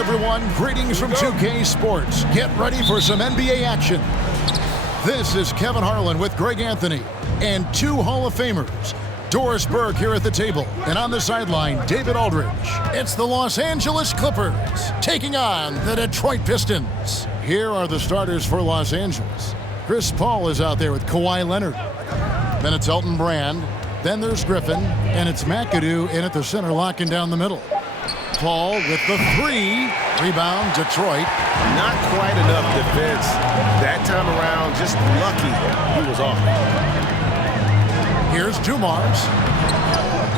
everyone, greetings from 2K Sports. Get ready for some NBA action. This is Kevin Harlan with Greg Anthony and two Hall of Famers. Doris Burke here at the table, and on the sideline, David Aldridge. It's the Los Angeles Clippers taking on the Detroit Pistons. Here are the starters for Los Angeles. Chris Paul is out there with Kawhi Leonard. Then it's Elton Brand. Then there's Griffin, and it's McAdoo in at the center, locking down the middle. Paul with the three. Rebound, Detroit. Not quite enough defense. That time around, just lucky he was off. Here's Dumars.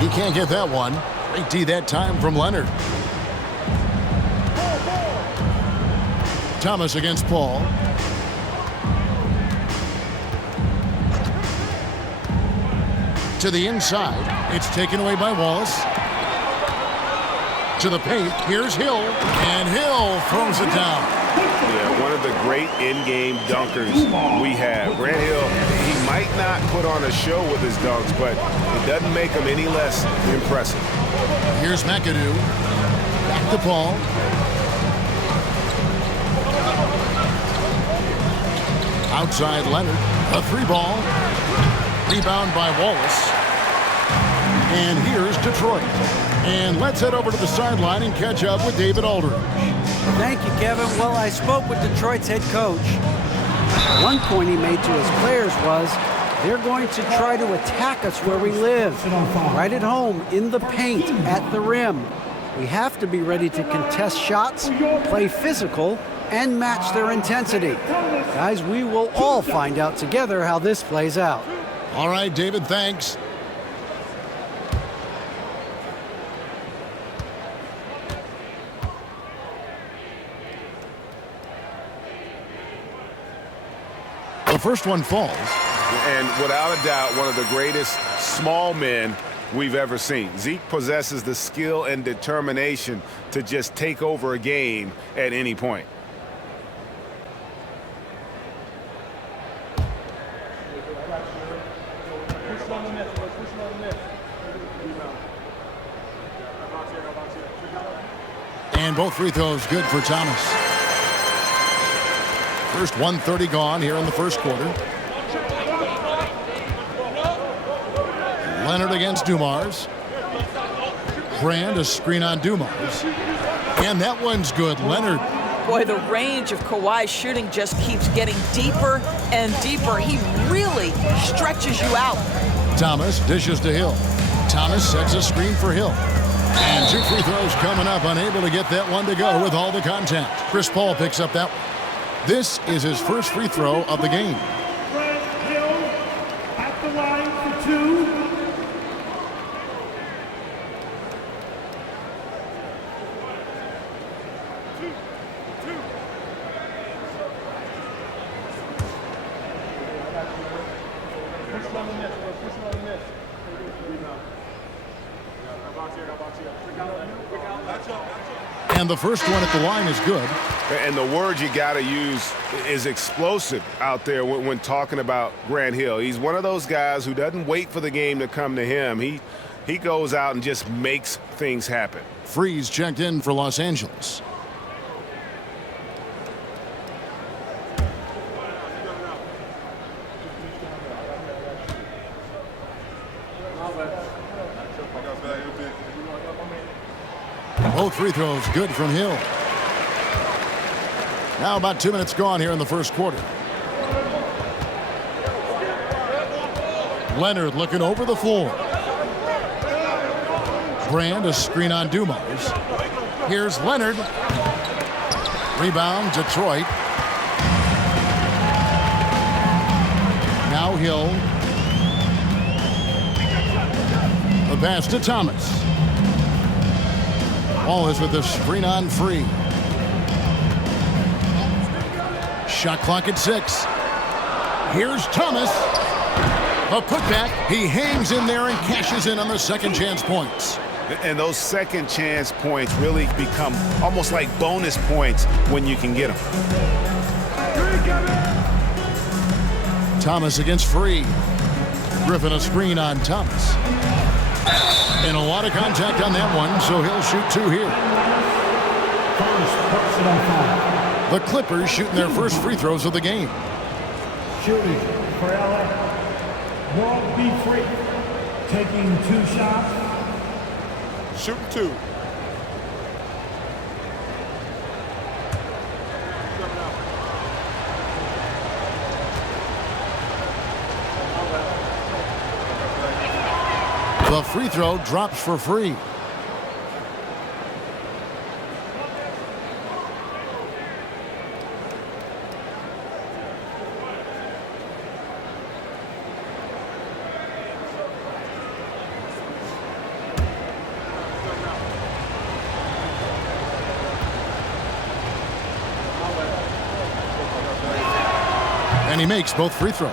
He can't get that one. Great D that time from Leonard. Thomas against Paul. To the inside. It's taken away by Wallace. To the paint. Here's Hill. And Hill throws it down. Yeah, one of the great in-game dunkers we have. Grant Hill, he might not put on a show with his dunks, but it doesn't make him any less impressive. Here's McAdoo. Back to Paul. Outside Leonard. A three ball. Rebound by Wallace. And here's Detroit. And let's head over to the sideline and catch up with David Aldridge. Thank you, Kevin. Well, I spoke with Detroit's head coach. One point he made to his players was, they're going to try to attack us where we live. Right at home, in the paint, at the rim. We have to be ready to contest shots, play physical, and match their intensity. Guys, we will all find out together how this plays out. All right, David, thanks. The first one falls. And without a doubt, one of the greatest small men we've ever seen. Zeke possesses the skill and determination to just take over a game at any point. And both free throws good for Thomas. First 1:30 gone here in the first quarter. Leonard against Dumars. Brand, a screen on Dumars. And that one's good. Leonard. Boy, the range of Kawhi's shooting just keeps getting deeper and deeper. He really stretches you out. Thomas dishes to Hill. Thomas sets a screen for Hill. And two free throws coming up, unable to get that one to go with all the contact. Chris Paul picks up that one. This is his first free throw of the game. Hill at the line for two. And the first one at the line is good. And the word you got to use is explosive out there when talking about Grant Hill. He's one of those guys who doesn't wait for the game to come to him. He goes out and just makes things happen. Freeze checked in for Los Angeles. Both free throws good from Hill. Now about 2 minutes gone here in the first quarter. Leonard looking over the floor. Brand, a screen on Dumars. Here's Leonard. Rebound, Detroit. Now Hill. The pass to Thomas. Wallace with the screen on free. Shot clock at 6. Here's Thomas. A putback. He hangs in there and cashes in on the second chance points. And those second chance points really become almost like bonus points when you can get them. Thomas against Free. Griffin a screen on Thomas. And a lot of contact on that one, so he'll shoot two here. first personal foul. The Clippers shooting their first free throws of the game. Shooting for LA. World B. Free. Taking 2 shots. Shooting 2. The free throw drops for free. And he makes both free throws.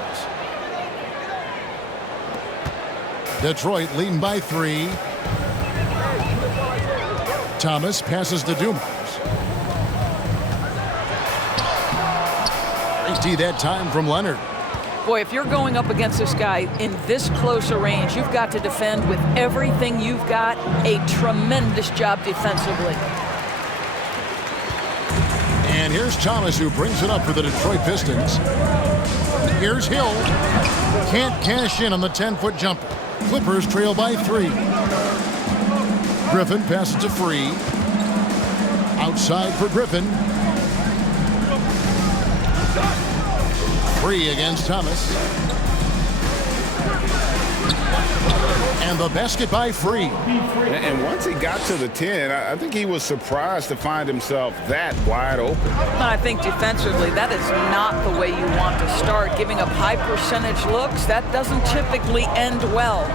Detroit leading by 3. Thomas passes to Dumas. Great D that time from Leonard. Boy, if you're going up against this guy in this close a range, you've got to defend with everything you've got. A tremendous job defensively. And here's Thomas, who brings it up for the Detroit Pistons. Here's Hill. Can't cash in on the 10-foot jumper. Clippers trail by 3. Griffin passes to Free. Outside for Griffin. Free against Thomas. And the basket by Free. And once he got to the 10, I think he was surprised to find himself that wide open. I think defensively, that is not the way you want to start. Giving up high percentage looks, that doesn't typically end well.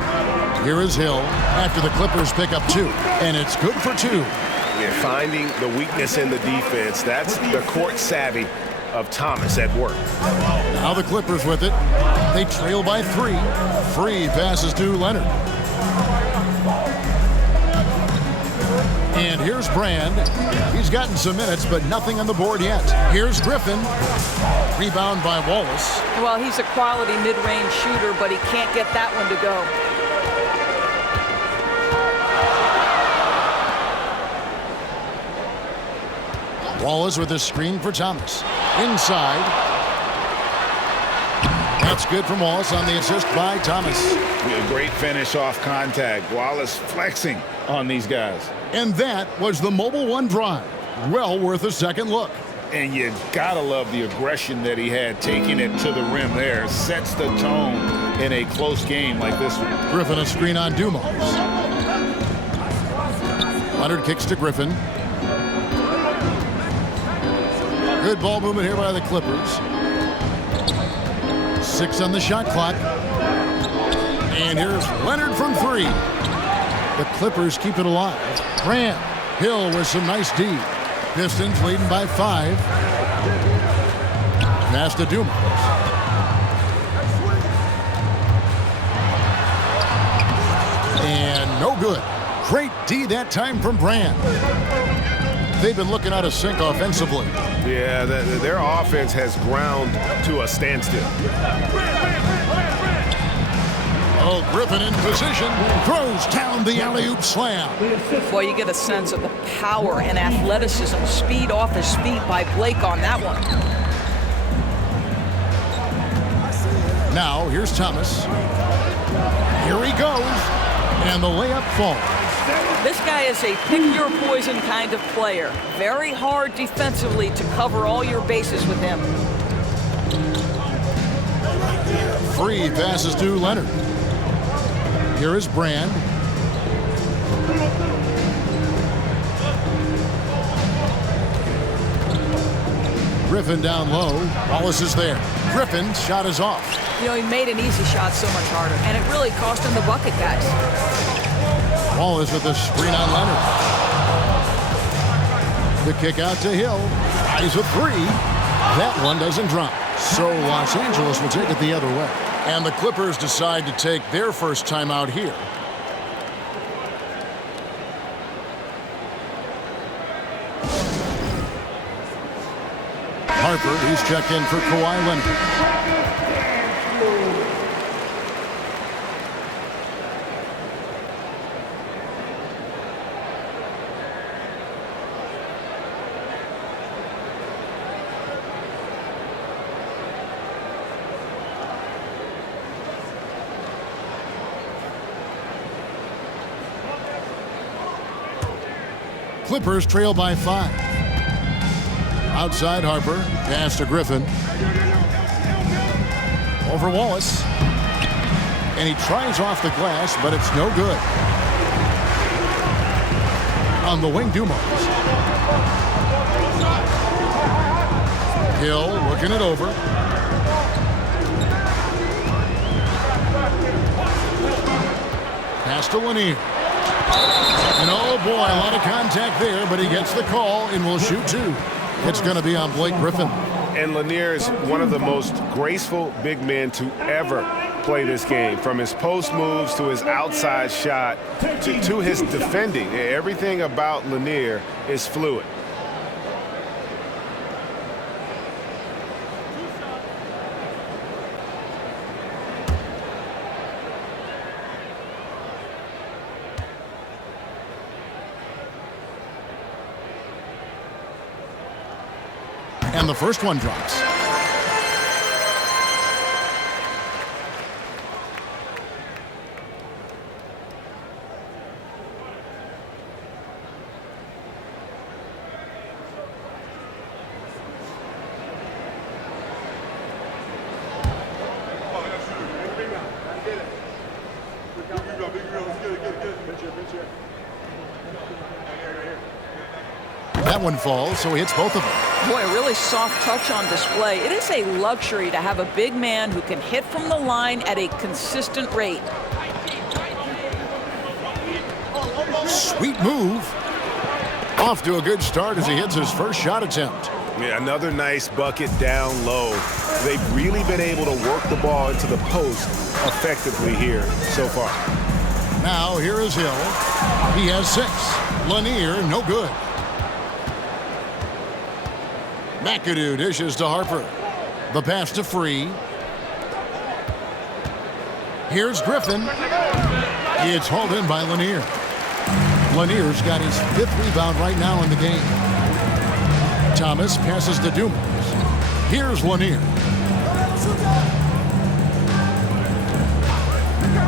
Here is Hill after the Clippers pick up 2. And it's good for 2. Yeah, finding the weakness in the defense, that's the court savvy of Thomas at work. Now the Clippers with it. They trail by 3. Free passes to Leonard. And here's Brand. He's gotten some minutes, but nothing on the board yet. Here's Griffin. Rebound by Wallace. Well, he's a quality mid-range shooter, but he can't get that one to go. Wallace with a screen for Thomas. Inside. That's good from Wallace on the assist by Thomas. A great finish off contact. Wallace flexing on these guys. And that was the Mobile One drive. Well worth a second look. And you gotta love the aggression that he had taking it to the rim there. Sets the tone in a close game like this one. Griffin a screen on Dumas. Leonard kicks to Griffin. Good ball movement here by the Clippers. 6 on the shot clock. And here's Leonard from 3. The Clippers keep it alive. Grant. Hill with some nice D. Pistons leading by 5. Pass to Dumas. And no good. Great D that time from Brand. They've been looking out of sync offensively. Yeah, their offense has ground to a standstill. Oh, Griffin in position. Throws down the alley-oop slam. Boy, you get a sense of the power and athleticism, speed off his feet by Blake on that one. Now, here's Thomas. Here he goes. And the layup falls. This guy is a pick-your-poison kind of player. Very hard defensively to cover all your bases with him. Free passes to Leonard. Here is Brand. Griffin down low. Wallace is there. Griffin's shot is off. You know, he made an easy shot so much harder, and it really cost him the bucket, guys. Wallace with the screen on Leonard. The kick out to Hill. He's a 3. That one doesn't drop. So Los Angeles will take it the other way. And the Clippers decide to take their first timeout here. Harper, he's checked in for Kawhi Leonard. Clippers trail by 5. Outside Harper. Pass to Griffin. Over Wallace. And he tries off the glass, but it's no good. On the wing, Dumars. Hill looking it over. Pass to Lanier. And oh boy, a lot of contact there, but he gets the call and will shoot 2. It's going to be on Blake Griffin. And Lanier is one of the most graceful big men to ever play this game. From his post moves to his outside shot to his defending. Everything about Lanier is fluid. And the first one drops. That one falls, so he hits both of them. Boy, a really soft touch on display. It is a luxury to have a big man who can hit from the line at a consistent rate. Sweet move. Off to a good start as he hits his first shot attempt. Yeah, another nice bucket down low. They've really been able to work the ball into the post effectively here so far. Now here is Hill. He has 6. Lanier, no good. McAdoo dishes to Harper. The pass to Free. Here's Griffin. It's hauled in by Lanier. Lanier's got his 5th rebound right now in the game. Thomas passes to Dumars. Here's Lanier.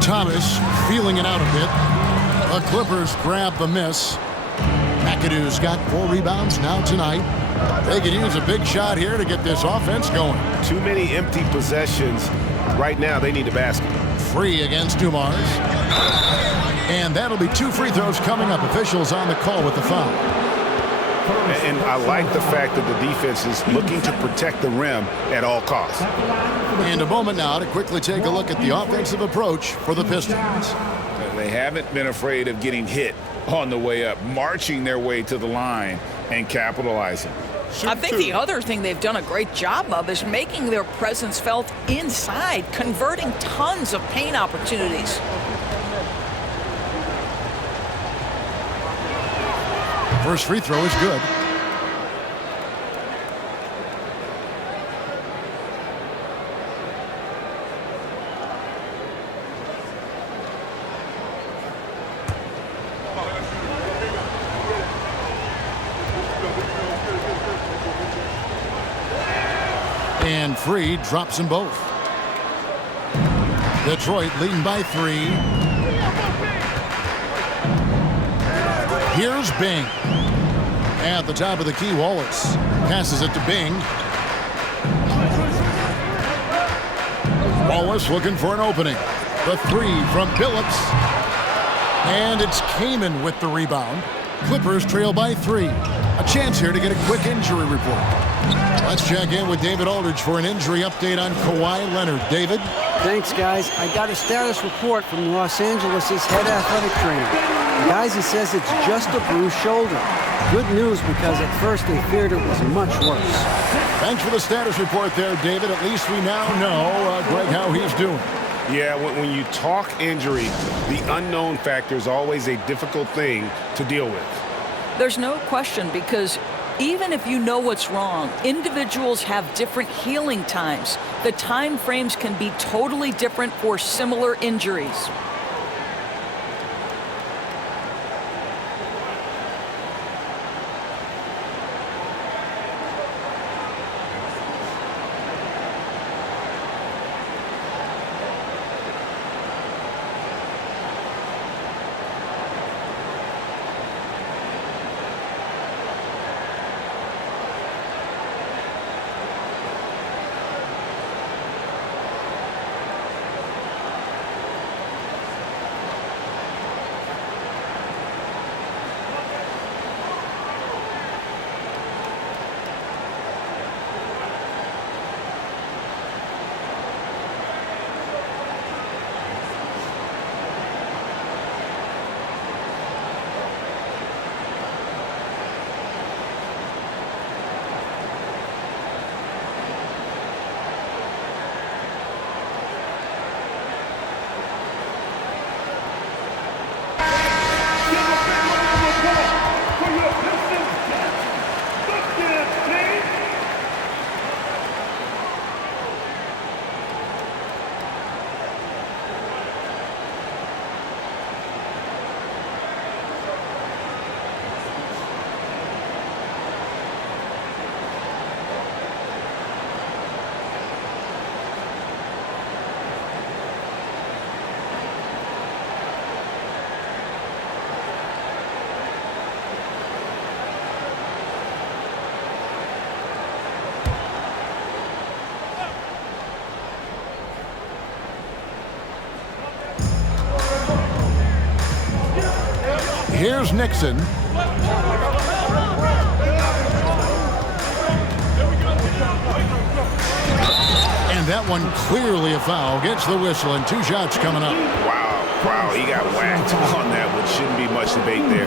Thomas feeling it out a bit. The Clippers grab the miss. McAdoo's got 4 rebounds now tonight. They could use a big shot here to get this offense going. Too many empty possessions. Right now, they need a basket. Free against Dumars. And that'll be 2 free throws coming up. Officials on the call with the foul. And I like the fact that the defense is looking to protect the rim at all costs. And a moment now to quickly take a look at the offensive approach for the Pistons. They haven't been afraid of getting hit on the way up, marching their way to the line and capitalizing. I think the other thing they've done a great job of is making their presence felt inside, converting tons of paint opportunities. First free throw is good. And Free drops them both. Detroit leading by 3. Here's Bing. At the top of the key, Wallace passes it to Bing. Wallace looking for an opening. The 3 from Billups. And it's Kaman with the rebound. Clippers trail by 3. A chance here to get a quick injury report. Let's check in with David Aldridge for an injury update on Kawhi Leonard. David? Thanks, guys. I got a status report from Los Angeles' head athletic trainer. Guys, he says it's just a bruised shoulder. Good news, because at first they feared it was much worse. Thanks for the status report there, David. At least we now know, Greg, how he's doing. Yeah, when you talk injury, the unknown factor is always a difficult thing to deal with. There's no question, because even if you know what's wrong, individuals have different healing times. The time frames can be totally different for similar injuries. Here's Nixon. And that one clearly a foul. Gets the whistle and 2 shots coming up. Wow, he got whacked on that one. Shouldn't be much debate there.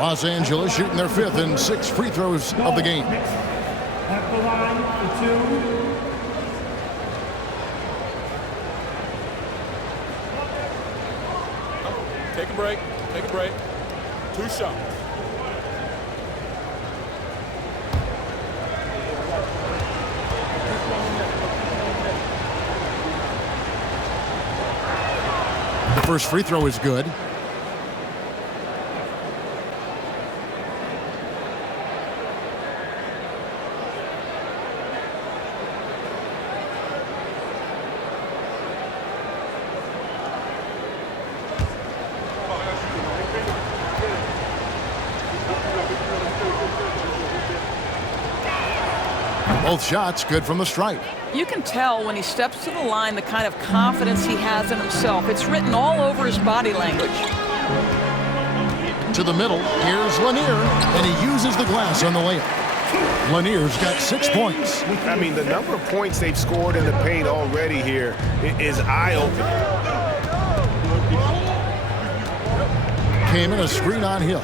Los Angeles shooting their 5th and 6th free throws of the game. At the line for 2. Take a break. Take a break. 2 shots. The first free throw is good. Both shots good from the stripe. You can tell when he steps to the line the kind of confidence he has in himself. It's written all over his body language. To the middle, here's Lanier, and he uses the glass on the layup. Lanier's got 6 points. I mean, the number of points they've scored in the paint already here is eye-opening. Came in a screen on Hill.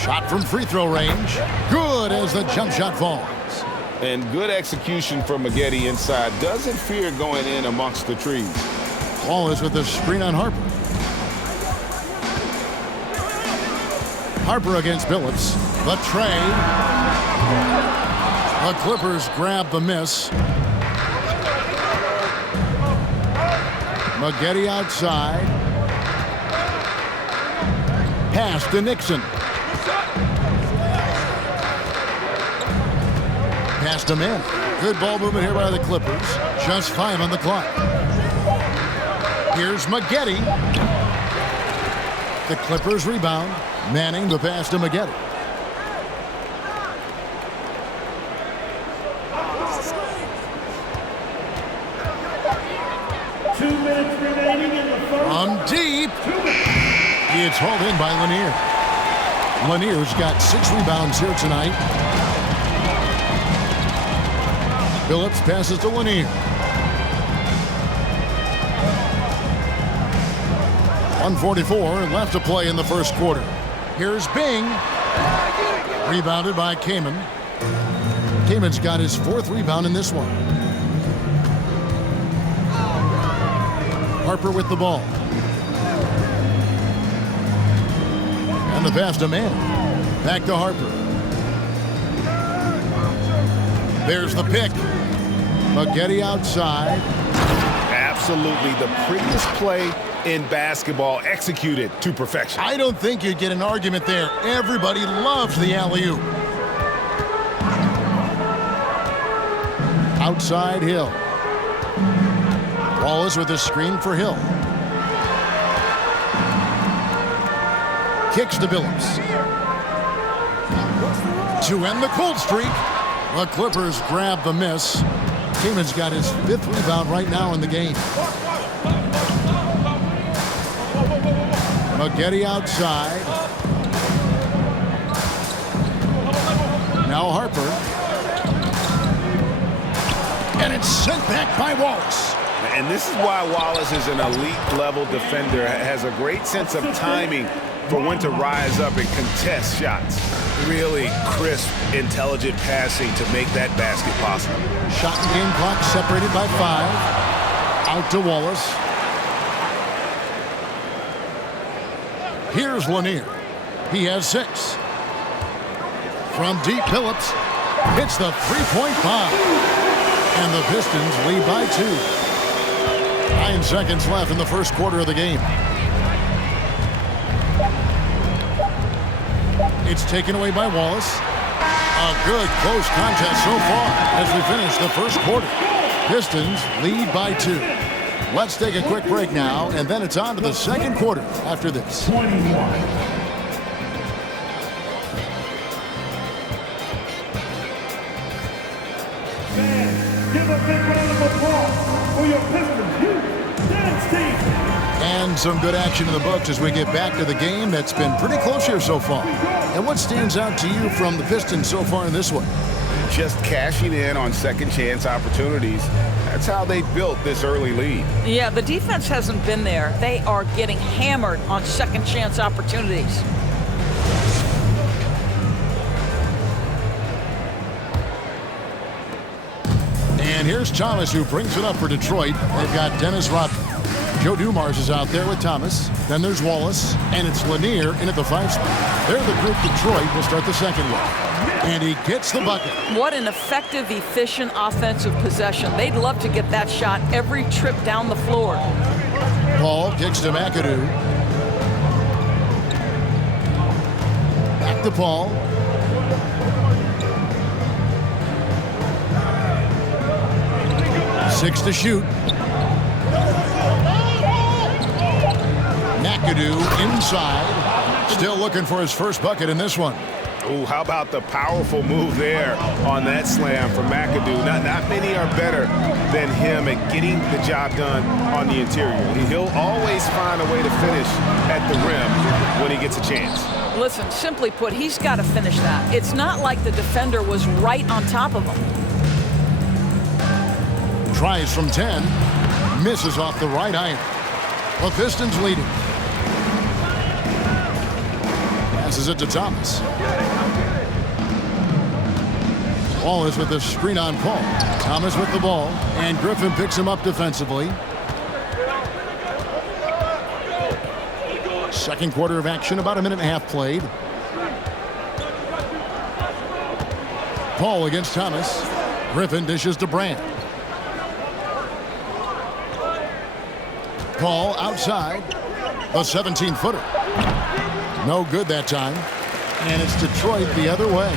Shot from free throw range. Good as the jump shot falls. And good execution from Maggette inside. Doesn't fear going in amongst the trees. Wallace with the screen on Harper. Harper against Billups. The trade. The Clippers grab the miss. Maggette outside. Pass to Nixon. Passed him in. Good ball movement here by the Clippers. Just 5 on the clock. Here's Maggette. The Clippers rebound. Manning the pass to Maggette. On deep. It's hauled in by Lanier. Lanier's got 6 rebounds here tonight. Billups passes to Lanier. 1:44 left to play in the first quarter. Here's Bing. Rebounded by Kaman. Kaman's got his 4th rebound in this one. Harper with the ball. And the pass to Mann. Back to Harper. There's the pick. Maggette outside. Absolutely the prettiest play in basketball, executed to perfection. I don't think you'd get an argument there. Everybody loves the alley-oop. Outside Hill. Wallace with a screen for Hill. Kicks to Billups. To end the cold streak. The Clippers grab the miss. Kaman's got his 5th rebound right now in the game. Maggette outside. Now Harper. And it's sent back by Wallace. And this is why Wallace is an elite level defender, has a great sense of timing for when to rise up and contest shots. Really crisp, intelligent passing to make that basket possible. Shot and game clock separated by 5. Out to Wallace. Here's Lanier. He has 6. From deep, Billups hits the 3-point bomb. And the Pistons lead by 2. 9 seconds left in the first quarter of the game. It's taken away by Wallace. A good close contest so far as we finish the first quarter. Pistons lead by 2. Let's take a quick break now, and then it's on to the second quarter after this. 21. Give a big round of applause for your Pistons. And some good action in the books as we get back to the game that's been pretty close here so far. And what stands out to you from the Pistons so far in this one? Just cashing in on second chance opportunities. That's how they built this early lead. Yeah, the defense hasn't been there. They are getting hammered on second chance opportunities. And here's Thomas, who brings it up for Detroit. They've got Dennis Rodman. Joe Dumars is out there with Thomas. Then there's Wallace, and it's Lanier in at the 5 spot. They're the group Detroit will start the second one. And he gets the bucket. What an effective, efficient offensive possession. They'd love to get that shot every trip down the floor. Paul kicks to McAdoo. Back to Paul. Six to shoot. McAdoo inside. Still looking for his first bucket in this one. Ooh, how about the powerful move there on that slam from McAdoo? Not many are better than him at getting the job done on the interior. He'll always find a way to finish at the rim when he gets a chance. Listen, simply put, he's got to finish that. It's not like the defender was right on top of him. Tries from 10. Misses off the right iron. The Pistons leading. Passes it to Thomas. Wallace with the screen on Paul. Thomas with the ball. And Griffin picks him up defensively. Second quarter of action, about a minute and a half played. Paul against Thomas. Griffin dishes to Brand. Paul outside. The 17-footer. No good that time. And it's Detroit the other way.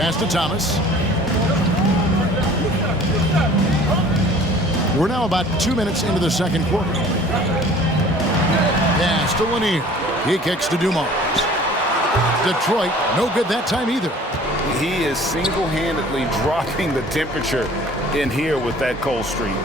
Pass to Thomas. We're now about 2 minutes into the second quarter. Pass to Lanier. He kicks to Dumars. Detroit, no good that time either. He is single-handedly dropping the temperature in here with that cold stream.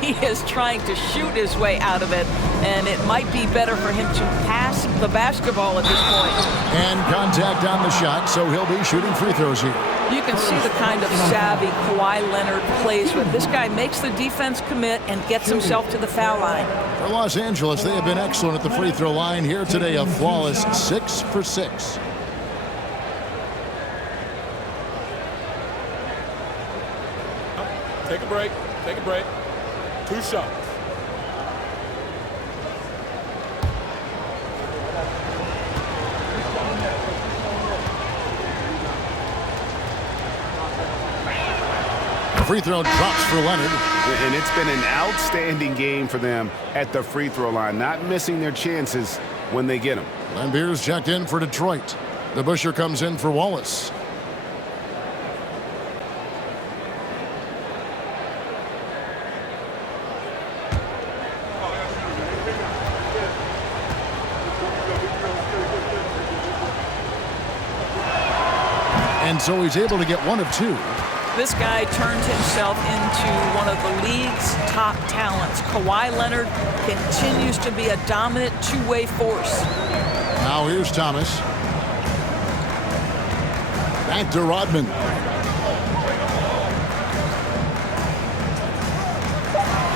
He is trying to shoot his way out of it, and it might be better for him to pass the basketball at this point. And contact on the shot, so he'll be shooting free throws here. You can see the kind of savvy Kawhi Leonard plays with. This guy makes the defense commit and gets himself to the foul line. For Los Angeles, they have been excellent at the free throw line here today, a flawless 6 for 6. Take a break. Take a break. 2 shots. Free throw drops for Leonard. And it's been an outstanding game for them at the free throw line, not missing their chances when they get them. Lambeer's checked in for Detroit. The Busher comes in for Wallace. And so he's able to get 1 of 2. This guy turned himself into one of the league's top talents. Kawhi Leonard continues to be a dominant two-way force. Now here's Thomas. Back to Rodman.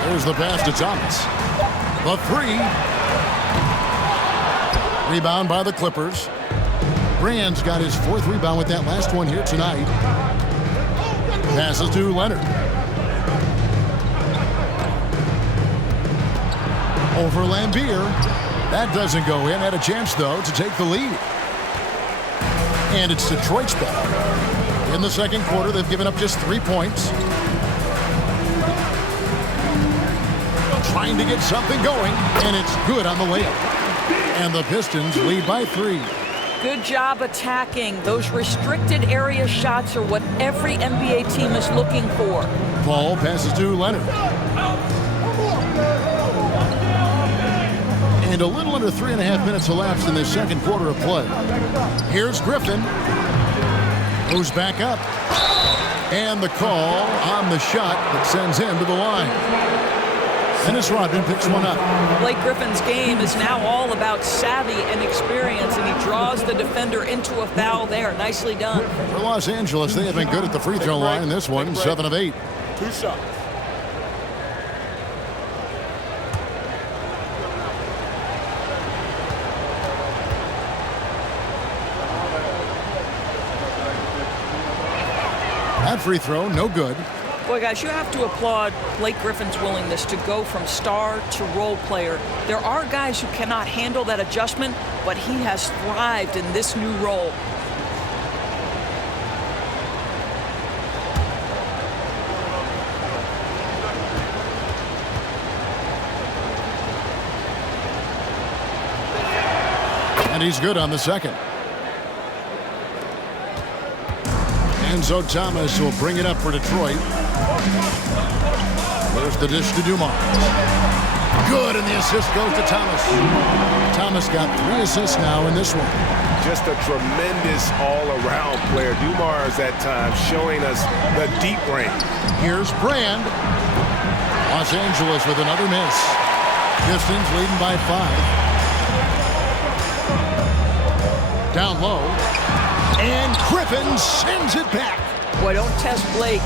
There's the pass to Thomas. The 3. Rebound by the Clippers. Brand's got his 4th rebound with that last one here tonight. Passes to Leonard. Over Lambeer. That doesn't go in. Had a chance, though, to take the lead. And it's Detroit's ball. In the second quarter, they've given up just 3 points. Trying to get something going, and it's good on the layup. And the Pistons lead by 3. Good job attacking. Those restricted area shots are what every NBA team is looking for. Paul passes to Leonard. And a little under 3.5 minutes elapsed in this second quarter of play. Here's Griffin. Goes back up. And the call on the shot that sends him to the line. Dennis Rodman picks one up. Blake Griffin's game is now all about savvy and experience, and he draws the defender into a foul there. Nicely done. For Los Angeles, they have been good at the free throw line in this one, 7 of 8. 2 shots. That free throw, no good. Boy, guys, you have to applaud Blake Griffin's willingness to go from star to role player. There are guys who cannot handle that adjustment, but he has thrived in this new role. And he's good on the second. Enzo Thomas will bring it up for Detroit. There's the dish to Dumars. Good, and the assist goes to Thomas. Thomas got 3 assists now in this one. Just a tremendous all-around player. Dumars at times showing us the deep range. Here's Brand. Los Angeles with another miss. Pistons leading by 5. Down low. And Griffin sends it back. Boy, don't test Blake.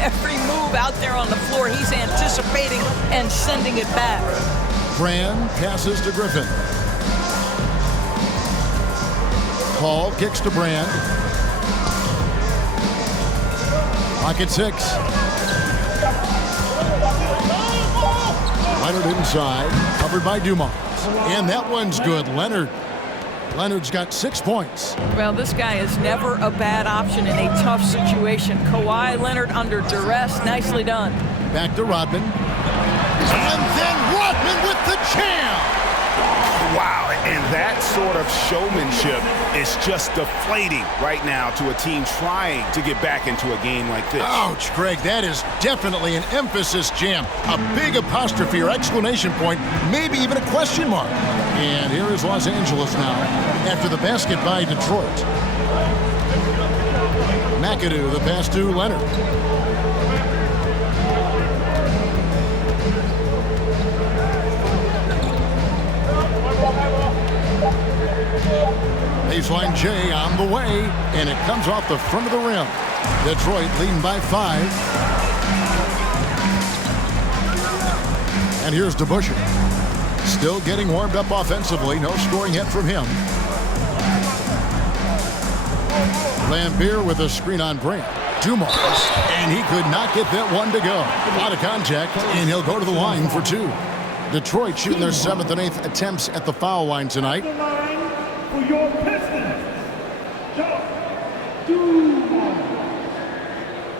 Every move out there on the floor, he's anticipating and sending it back. Brand passes to Griffin. Paul kicks to Brand. Pocket 6. Leonard inside, covered by Dumars. And that one's good. Leonard's got 6 points. Well, this guy is never a bad option in a tough situation. Kawhi Leonard under duress. Nicely done. Back to Rodman. And then Rodman with the jam. Wow, and that sort of showmanship is just deflating right now to a team trying to get back into a game like this. Ouch, Greg, that is definitely an emphasis jam. A big apostrophe or exclamation point, maybe even a question mark. And here is Los Angeles now after the basket by Detroit. McAdoo, the pass to Leonard. Baseline J on the way, and it comes off the front of the rim. Detroit leading by 5. And here's DeBusschere. Still getting warmed up offensively. No scoring yet from him. Lambeer with a screen on Brand. Dumars, and he could not get that one to go. A lot of contact, and he'll go to the line for 2. Detroit shooting their 7th and 8th attempts at the foul line tonight. The line for your Pistons, Joe Dumars.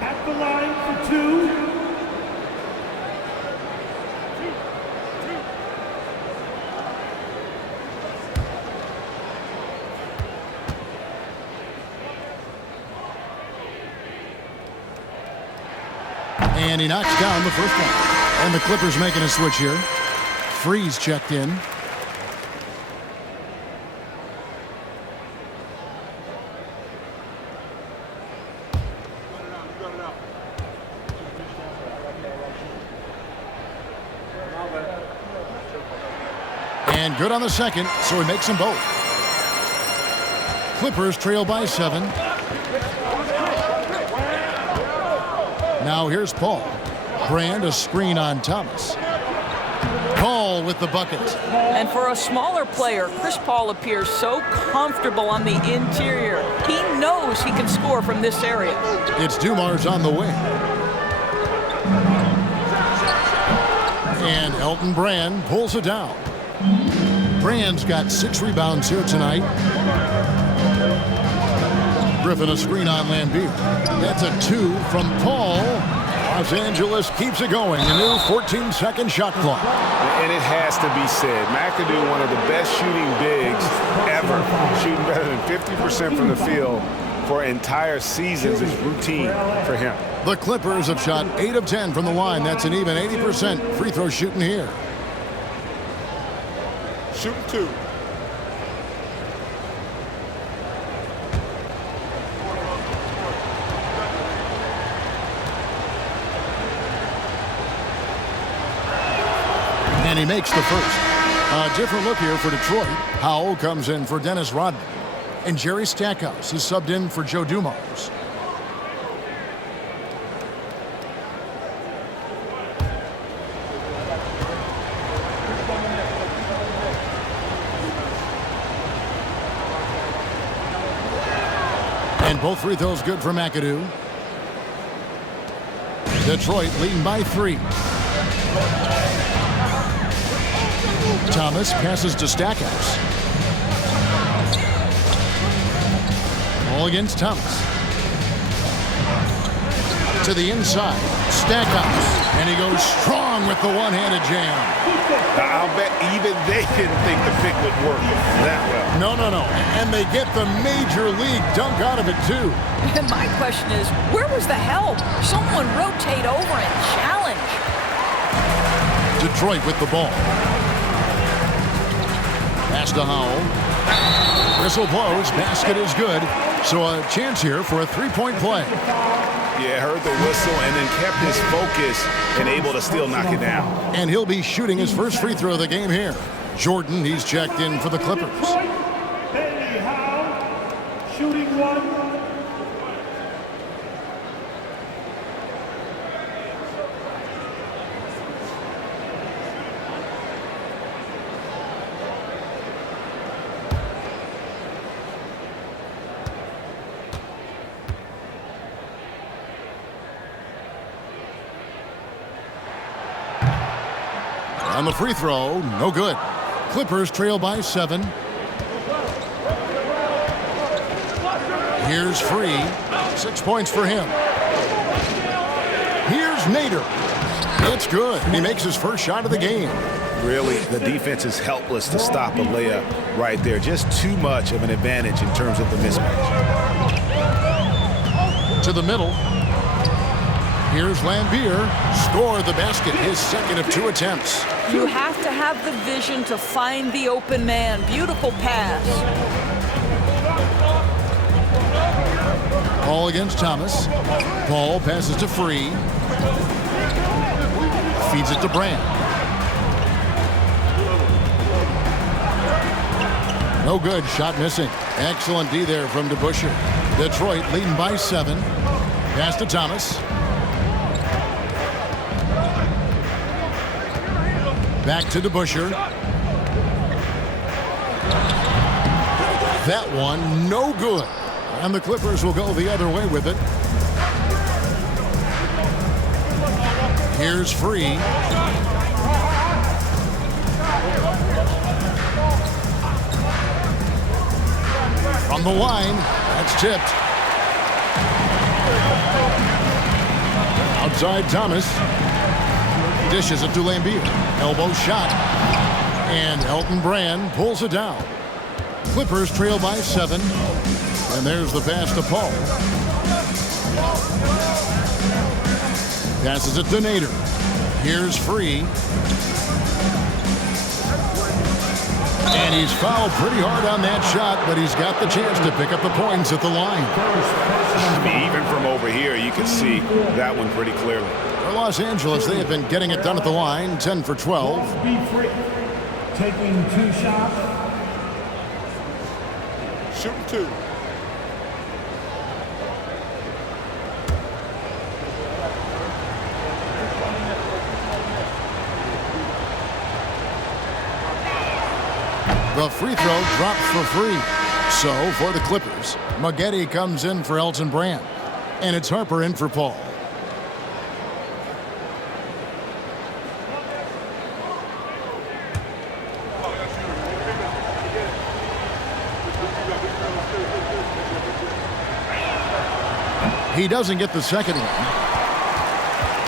At the line for 2. And he knocks down the first one. And the Clippers making a switch here. Freeze checked in. And good on the second, so he makes them both. Clippers trail by 7. Now here's Paul. Brand, a screen on Thomas. Paul with the bucket. And for a smaller player, Chris Paul appears so comfortable on the interior. He knows he can score from this area. It's Dumars on the wing. And Elton Brand pulls it down. Brand's got 6 rebounds here tonight. Griffin a screen on Lambeer. That's a 2 from Paul. Los Angeles keeps it going. A new 14-second shot clock. And it has to be said, McAdoo, one of the best shooting bigs ever, shooting better than 50% from the field for entire seasons is routine for him. The Clippers have shot 8 of 10 from the line. That's an even 80% free throw shooting here. Shooting 2. And he makes the first. A different look here for Detroit. Howell comes in for Dennis Rodman. And Jerry Stackhouse is subbed in for Joe Dumars. And both free throws good for McAdoo. Detroit leading by 3. Thomas passes to Stackhouse. All against Thomas. To the inside. Stackhouse. And he goes strong with the one-handed jam. I'll bet even they didn't think the pick would work that well. No. And they get the major league dunk out of it, too. And my question is, where was the help? Someone rotate over and challenge. Detroit with the ball. Pass to Howell. Whistle blows. Basket is good. So a chance here for a three-point play. Yeah, heard the whistle and then kept his focus and able to still knock it down. And he'll be shooting his first free throw of the game here. Jordan, he's checked in for the Clippers. Shooting 1. On the free throw, no good. Clippers trail by 7. Here's Free. 6 points for him. Here's Nader. It's good. He makes his first shot of the game. Really, the defense is helpless to stop a layup right there. Just too much of an advantage in terms of the mismatch. To the middle. Here's Lambier. Scored the basket, his second of 2 attempts. You have to have the vision to find the open man. Beautiful pass. Ball against Thomas. Ball passes to Free. Feeds it to Brand. No good. Shot missing. Excellent D there from DeBusschere. Detroit leading by 7. Pass to Thomas. Back to DeBusschere. That one, no good. And the Clippers will go the other way with it. Here's Free. From the line, that's tipped. Outside Thomas. Dishes it to Lambier. Elbow shot. And Elton Brand pulls it down. Clippers trail by 7. And there's the pass to Paul. Passes it to Nader. Here's Free. And he's fouled pretty hard on that shot, but he's got the chance to pick up the points at the line. I mean, even from over here, you can see that one pretty clearly. For Los Angeles, they have been getting it done at the line, 10 for 12. Be free. Taking 2 shots. Shooting 2. The free throw drops for Free. So, for the Clippers, Maggette comes in for Elton Brand. And it's Harper in for Paul. He doesn't get the second one.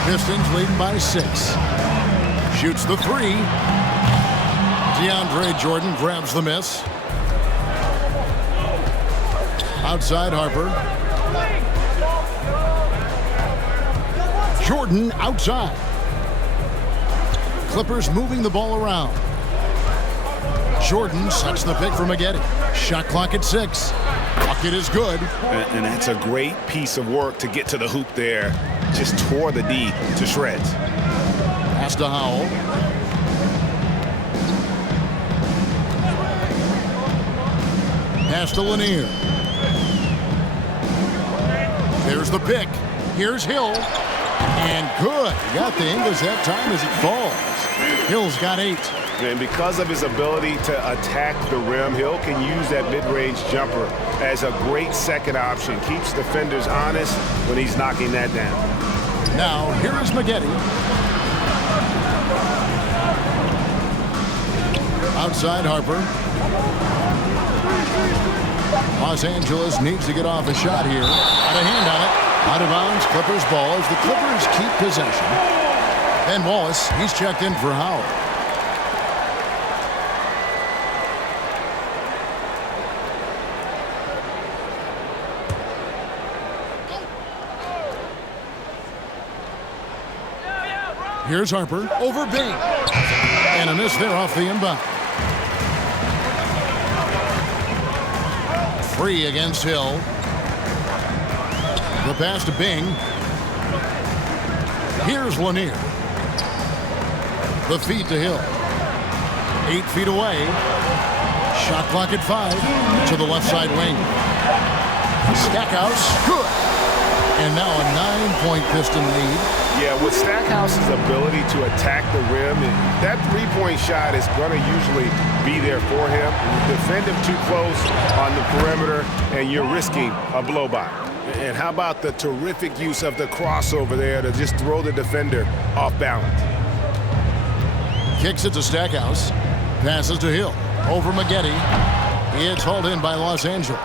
Pistons leading by 6. Shoots the 3. DeAndre Jordan grabs the miss. Outside Harper. Jordan outside. Clippers moving the ball around. Jordan sets the pick for Maggette. Shot clock at 6. Bucket is good. And that's a great piece of work to get to the hoop there. Just tore the D to shreds. Pass to Howell. Pass to Lanier. There's the pick. Here's Hill. And good. Got the English that time as it falls. Hill's got 8. And because of his ability to attack the rim, Hill can use that mid-range jumper as a great second option. Keeps defenders honest when he's knocking that down. Now, here is Maggette. Outside Harper. Los Angeles needs to get off a shot here. Got a hand on it. Out of bounds, Clippers ball as the Clippers keep possession. Ben Wallace, he's checked in for Howard. Here's Harper over Bing. And a miss there off the inbound. Free against Hill. The pass to Bing. Here's Lanier. The feed to Hill. 8 feet away. Shot clock at 5 to the left side wing. Stackhouse, good. And now a 9-point Piston lead. Yeah, with Stackhouse's ability to attack the rim, that three-point shot is going to usually be there for him. Defend him too close on the perimeter, and you're risking a blow-by. And how about the terrific use of the crossover there to just throw the defender off balance? Kicks it to Stackhouse. Passes to Hill. Over Maggette. It's hauled in by Los Angeles.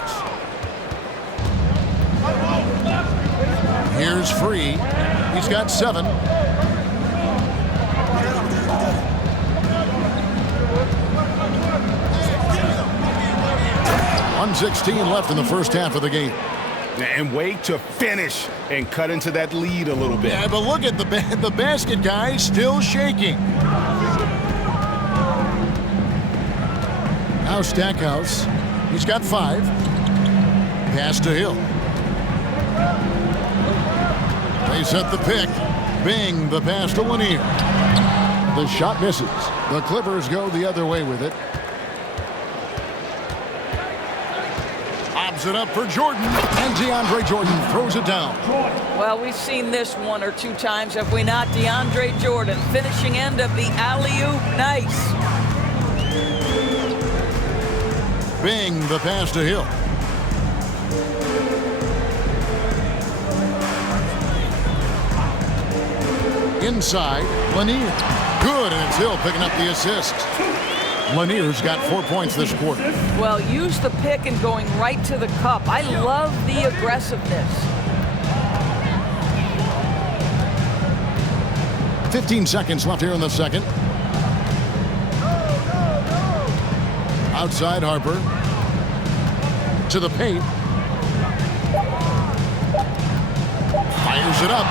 Here's Free. He's got 7. 1:16 left in the first half of the game. And wait to finish and cut into that lead a little bit. Yeah, but look at the basket guy still shaking. Now Stackhouse. He's got 5. Pass to Hill. They set the pick. Bing, the pass to Lanier. The shot misses. The Clippers go the other way with it. Lobs it up for Jordan. And DeAndre Jordan throws it down. Well, we've seen this 1 or 2 times, have we not? DeAndre Jordan, finishing end of the alley-oop. Nice. Bing, the pass to Hill. Inside, Lanier. Good, and it's Hill picking up the assist. Lanier's got 4 points this quarter. Well, use the pick and going right to the cup. I love the aggressiveness. 15 seconds left here in the second. Outside Harper. To the paint. Fires it up.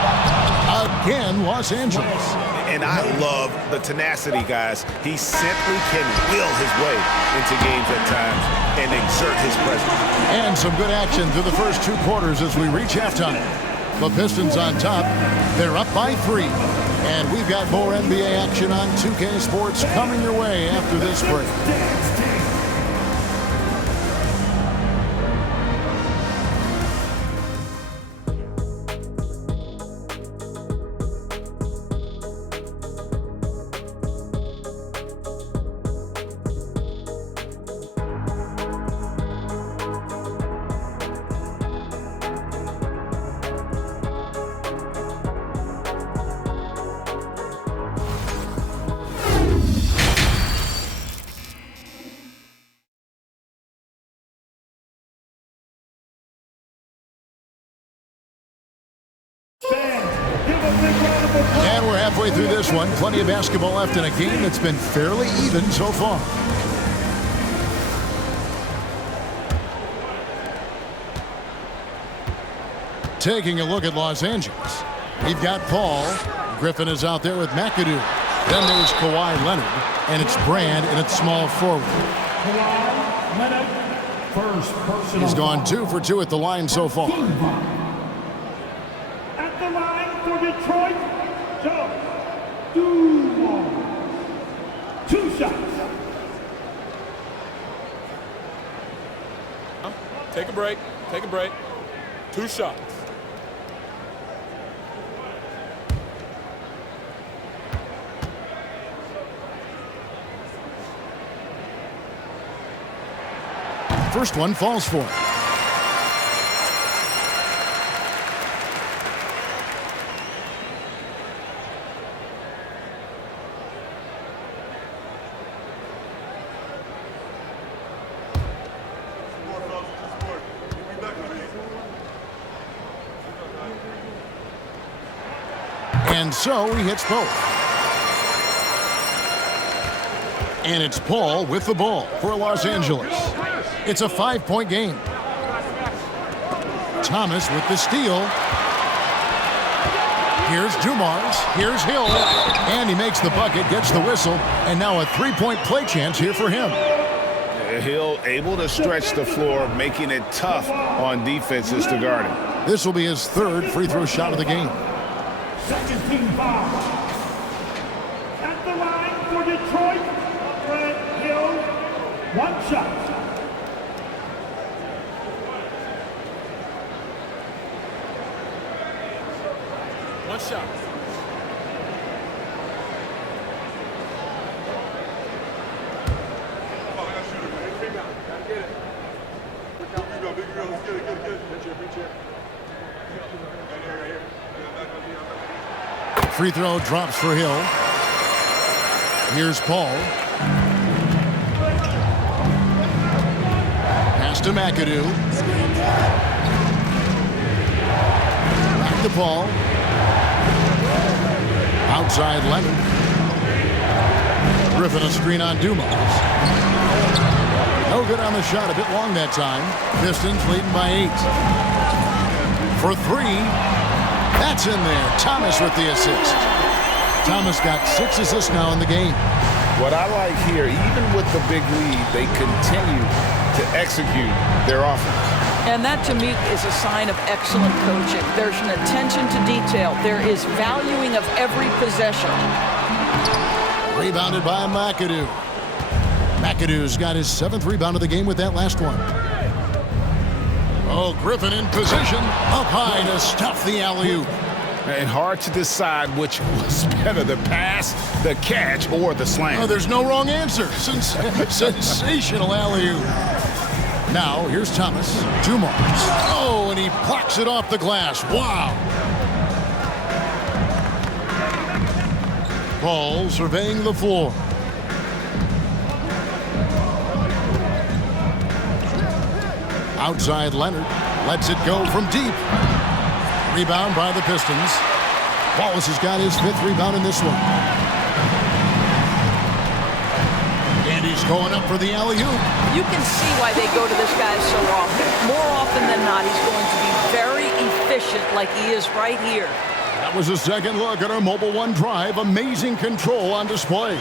Again, Los Angeles. And I love the tenacity, guys. He simply can will his way into games at times and exert his presence. And some good action through the first 2 quarters as we reach halftime. The Pistons on top. They're up by 3. And we've got more NBA action on 2K Sports coming your way after this break. And we're halfway through this one. Plenty of basketball left in a game that's been fairly even so far. Taking a look at Los Angeles. We've got Paul. Griffin is out there with McAdoo. Then there's Kawhi Leonard. And it's Brand and it's small forward. Kawhi Leonard, first personal. He's gone 2 for 2 at the line so far. At the line for Detroit, Joe Dumars. 2 shots. Take a break. Take a break. 2 shots. First one falls for him. And so he hits both. And it's Paul with the ball for Los Angeles. It's a 5-point game. Thomas with the steal. Here's Dumars. Here's Hill. And he makes the bucket, gets the whistle, and now a 3-point play chance here for him. Hill able to stretch the floor, making it tough on defenses to guard him. This will be his 3rd free throw shot of the game. Second team foul. At the line for Detroit, Grant Hill, 1 shot. One shot. Free throw drops for Hill. Here's Paul. Pass to McAdoo. Back to Paul. Outside Leonard. Griffin a screen on Dumars. No good on the shot. A bit long that time. Pistons leading by 8. For 3. That's in there. Thomas with the assist. Thomas got 6 assists now in the game. What I like here, even with the big lead, they continue to execute their offense. And that, to me, is a sign of excellent coaching. There's an attention to detail. There is valuing of every possession. Rebounded by McAdoo. McAdoo's got his 7th rebound of the game with that last one. Oh, Griffin in position. Up high to stuff the alley-oop. And hard to decide which was better, the pass, the catch, or the slam. Oh, there's no wrong answer. Sensational alley-oop. Now, here's Thomas. Dumars. Oh, and he blocks it off the glass. Wow. Paul surveying the floor. Outside Leonard. Lets it go from deep. Rebound by the Pistons. Wallace has got his 5th rebound in this one. And he's going up for the alley-oop. You can see why they go to this guy so often. More often than not, he's going to be very efficient like he is right here. That was a second look at our Mobile One drive. Amazing control on display.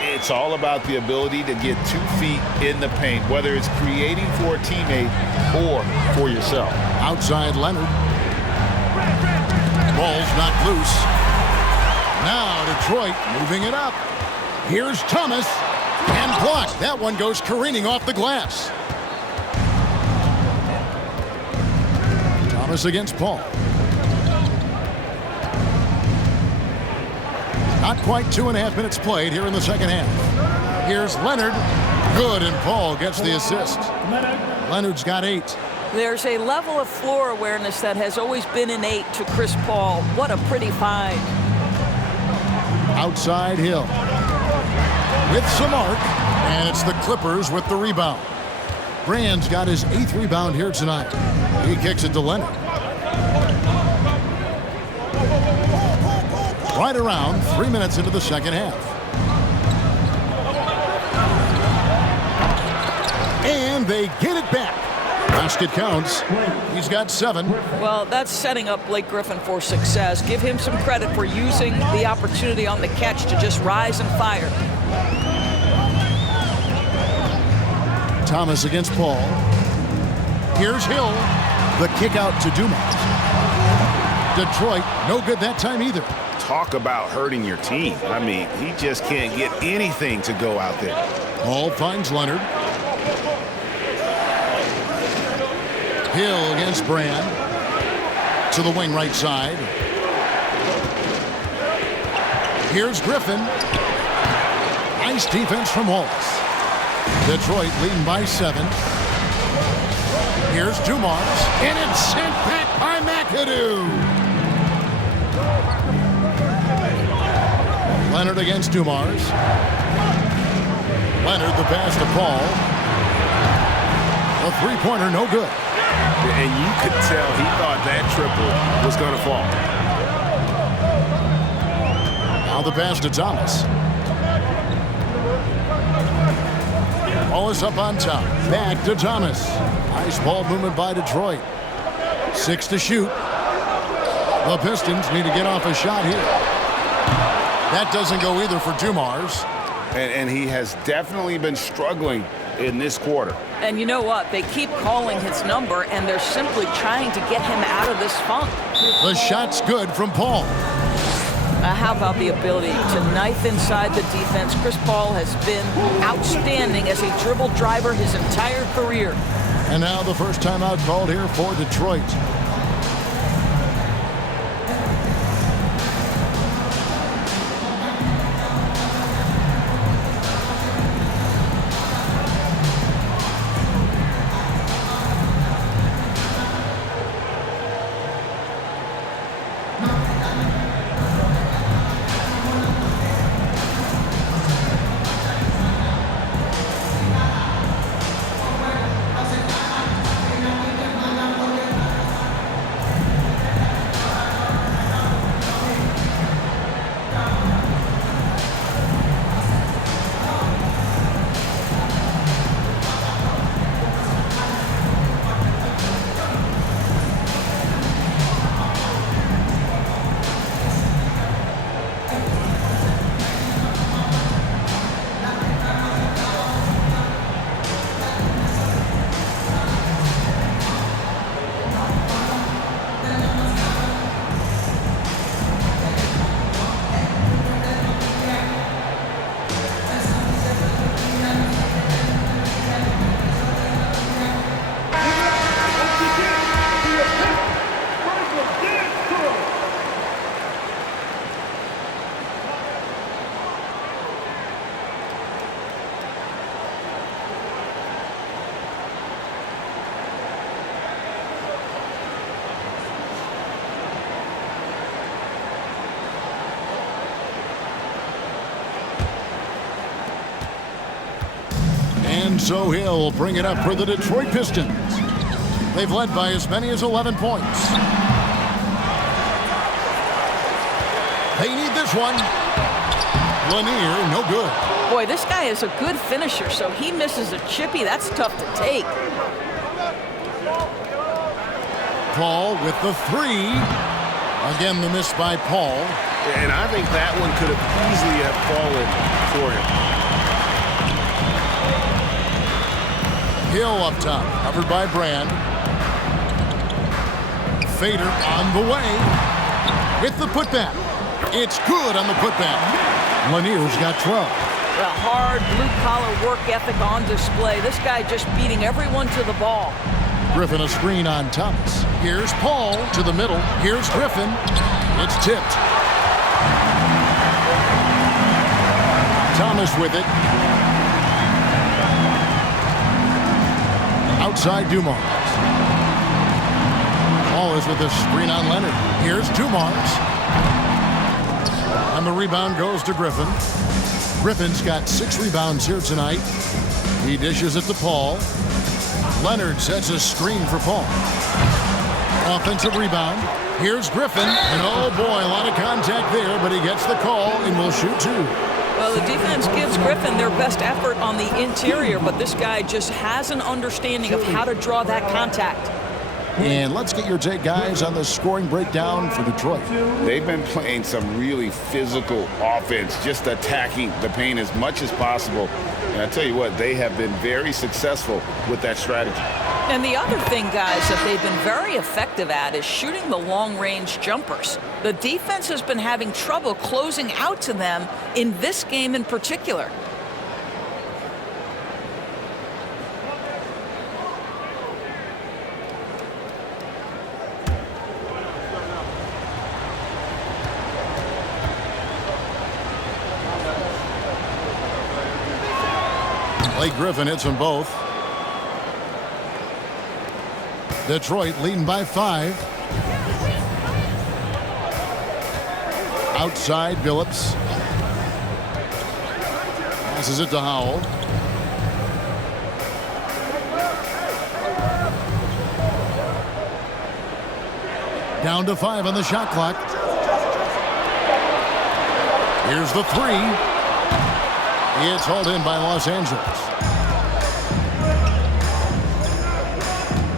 It's all about the ability to get 2 feet in the paint, whether it's creating for a teammate or for yourself. Outside Leonard. Ball's not loose. Now Detroit moving it up. Here's Thomas. And blocked. That one goes careening off the glass. Thomas against Paul. Not quite 2.5 minutes played here in the second half. Here's Leonard. Good, and Paul gets the assist. Leonard's got 8. There's a level of floor awareness that has always been innate to Chris Paul. What a pretty find. Outside Hill. With some arc, and it's the Clippers with the rebound. Brand's got his 8th rebound here tonight. He kicks it to Leonard. Right around 3 minutes into the second half. And they get it back. Basket counts. He's got 7. Well, that's setting up Blake Griffin for success. Give him some credit for using the opportunity on the catch to just rise and fire. Thomas against Paul. Here's Hill. The kick out to Dumars. Detroit, no good that time either. Talk about hurting your team. I mean, he just can't get anything to go out there. Paul finds Leonard. Hill against Brand. To the wing right side. Here's Griffin. Nice defense from Holtz. Detroit leading by 7. Here's Dumars. And it's sent back by McAdoo. Leonard against Dumars. Leonard the pass to Paul. A three-pointer, no good. And you could tell he thought that triple was going to fall. Now the pass to Thomas. Ball is up on top. Back to Thomas. Nice ball movement by Detroit. 6 to shoot. The Pistons need to get off a shot here. That doesn't go either for Dumars. And he has definitely been struggling in this quarter. And you know what? They keep calling his number, and they're simply trying to get him out of this funk. The shot's good from Paul. How about the ability to knife inside the defense? Chris Paul has been outstanding as a dribble driver his entire career. And now the first timeout called here for Detroit. And so he'll bring it up for the Detroit Pistons. They've led by as many as 11 points. They need this one. Lanier, no good. Boy, this guy is a good finisher, so he misses a chippy. That's tough to take. Paul with the 3. Again, the miss by Paul. And I think that one could have easily have fallen for him. Hill up top, covered by Brand. Fader on the way with the putback. It's good on the putback. Lanier's got 12. The hard blue-collar work ethic on display. This guy just beating everyone to the ball. Griffin a screen on Thomas. Here's Paul to the middle. Here's Griffin. It's tipped. Thomas with it. Outside Dumars. Paul is with a screen on Leonard. Here's Dumars. And the rebound goes to Griffin. Griffin's got 6 rebounds here tonight. He dishes it to Paul. Leonard sets a screen for Paul. Offensive rebound. Here's Griffin. And oh boy, a lot of contact there, but he gets the call and will shoot 2. Well, the defense gives Griffin their best effort on the interior, but this guy just has an understanding of how to draw that contact. And let's get your take, guys, on the scoring breakdown for Detroit. They've been playing some really physical offense, just attacking the paint as much as possible. And I tell you what, they have been very successful with that strategy. And the other thing, guys, that they've been very effective at is shooting the long-range jumpers. The defense has been having trouble closing out to them in this game in particular. Blake Griffin hits them both. Detroit leading by 5. Outside, Billups. Passes it to Howell. Down to 5 on the shot clock. Here's the 3. It's hauled in by Los Angeles.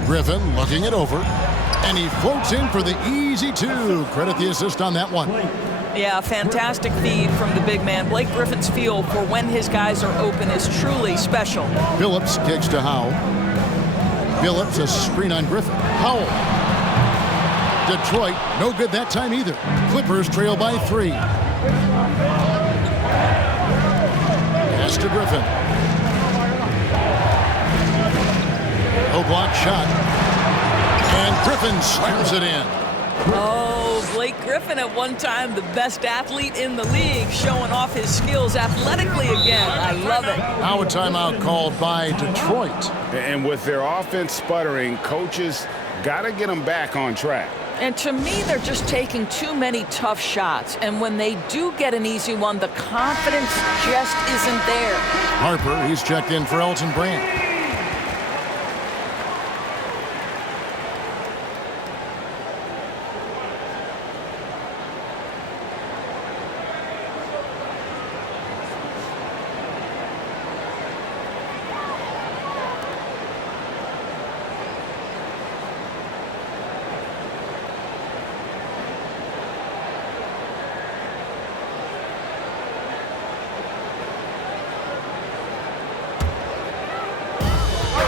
Griffin looking it over. And he floats in for the easy 2. Credit the assist on that one. Yeah, fantastic feed from the big man. Blake Griffin's feel for when his guys are open is truly special. Billups kicks to Howell. Billups a screen on Griffin. Howell. Detroit, no good that time either. Clippers trail by 3. Pass to Griffin. No block shot. And Griffin slams it in. Oh, Blake Griffin at one time the best athlete in the league, showing off his skills athletically again. I love it. Now a timeout called by Detroit. And with their offense sputtering, coaches got to get them back on track. And to me, they're just taking too many tough shots. And when they do get an easy one, the confidence just isn't there. Harper, he's checked in for Elton Brand.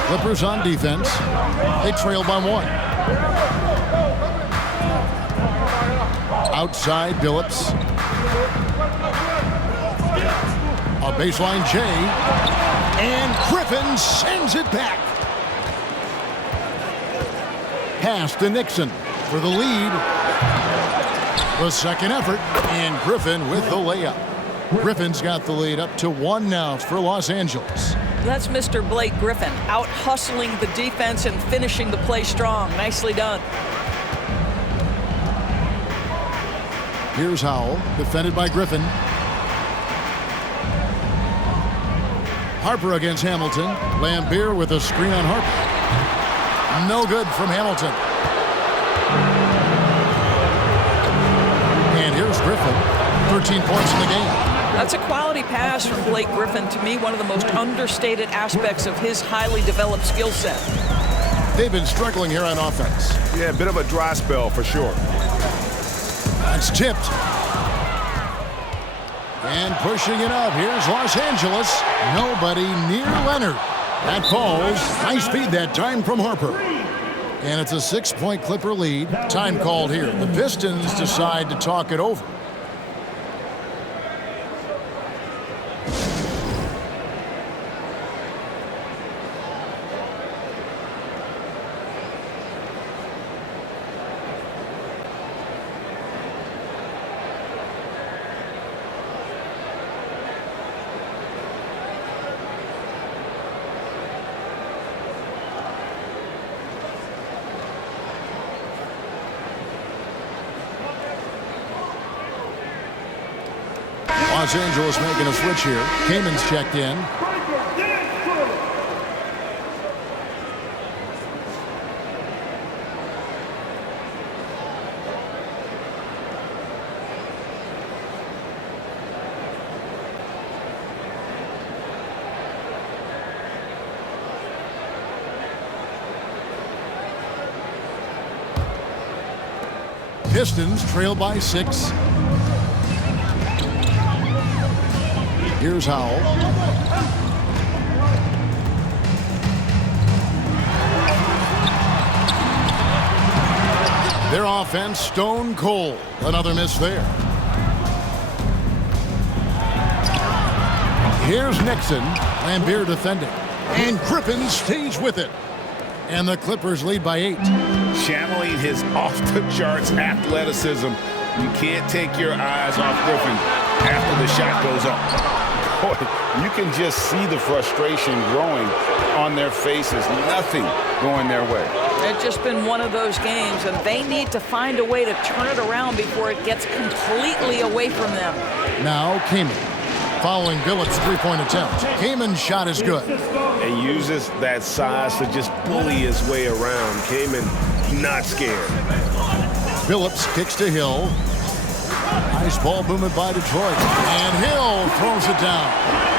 Clippers on defense. They trail by 1. Outside, Billups. A baseline J. And Griffin sends it back. Pass to Nixon for the lead. The second effort. And Griffin with the layup. Griffin's got the lead up to 1 now for Los Angeles. That's Mr. Blake Griffin, out hustling the defense and finishing the play strong. Nicely done. Here's Howell, defended by Griffin. Harper against Hamilton. Lambeer with a screen on Harper. No good from Hamilton. And here's Griffin. 13 points in the game. That's a quality pass from Blake Griffin. To me, one of the most understated aspects of his highly developed skill set. They've been struggling here on offense. Yeah, a bit of a dry spell for sure. That's tipped. And pushing it up. Here's Los Angeles. Nobody near Leonard. That falls. Nice feed that time from Harper. And it's a 6-point Clipper lead. Time called here. The Pistons decide to talk it over. Los Angeles making a switch here. Kamen's checked in. Pistons trail by 6. Here's Howell. Their offense stone cold. Another miss there. Here's Nixon. Lambeer defending. And Griffin stays with it. And the Clippers lead by 8. Channeling his off-the-charts athleticism. You can't take your eyes off Griffin after the shot goes up. Boy, you can just see the frustration growing on their faces. Nothing going their way. It's just been one of those games, and they need to find a way to turn it around before it gets completely away from them. Now Kaman following Billups' three-point attempt. Kaman's shot is good. And uses that size to just bully his way around. Kaman not scared. Billups kicks to Hill. Nice ball movement by Detroit. And Hill throws it down.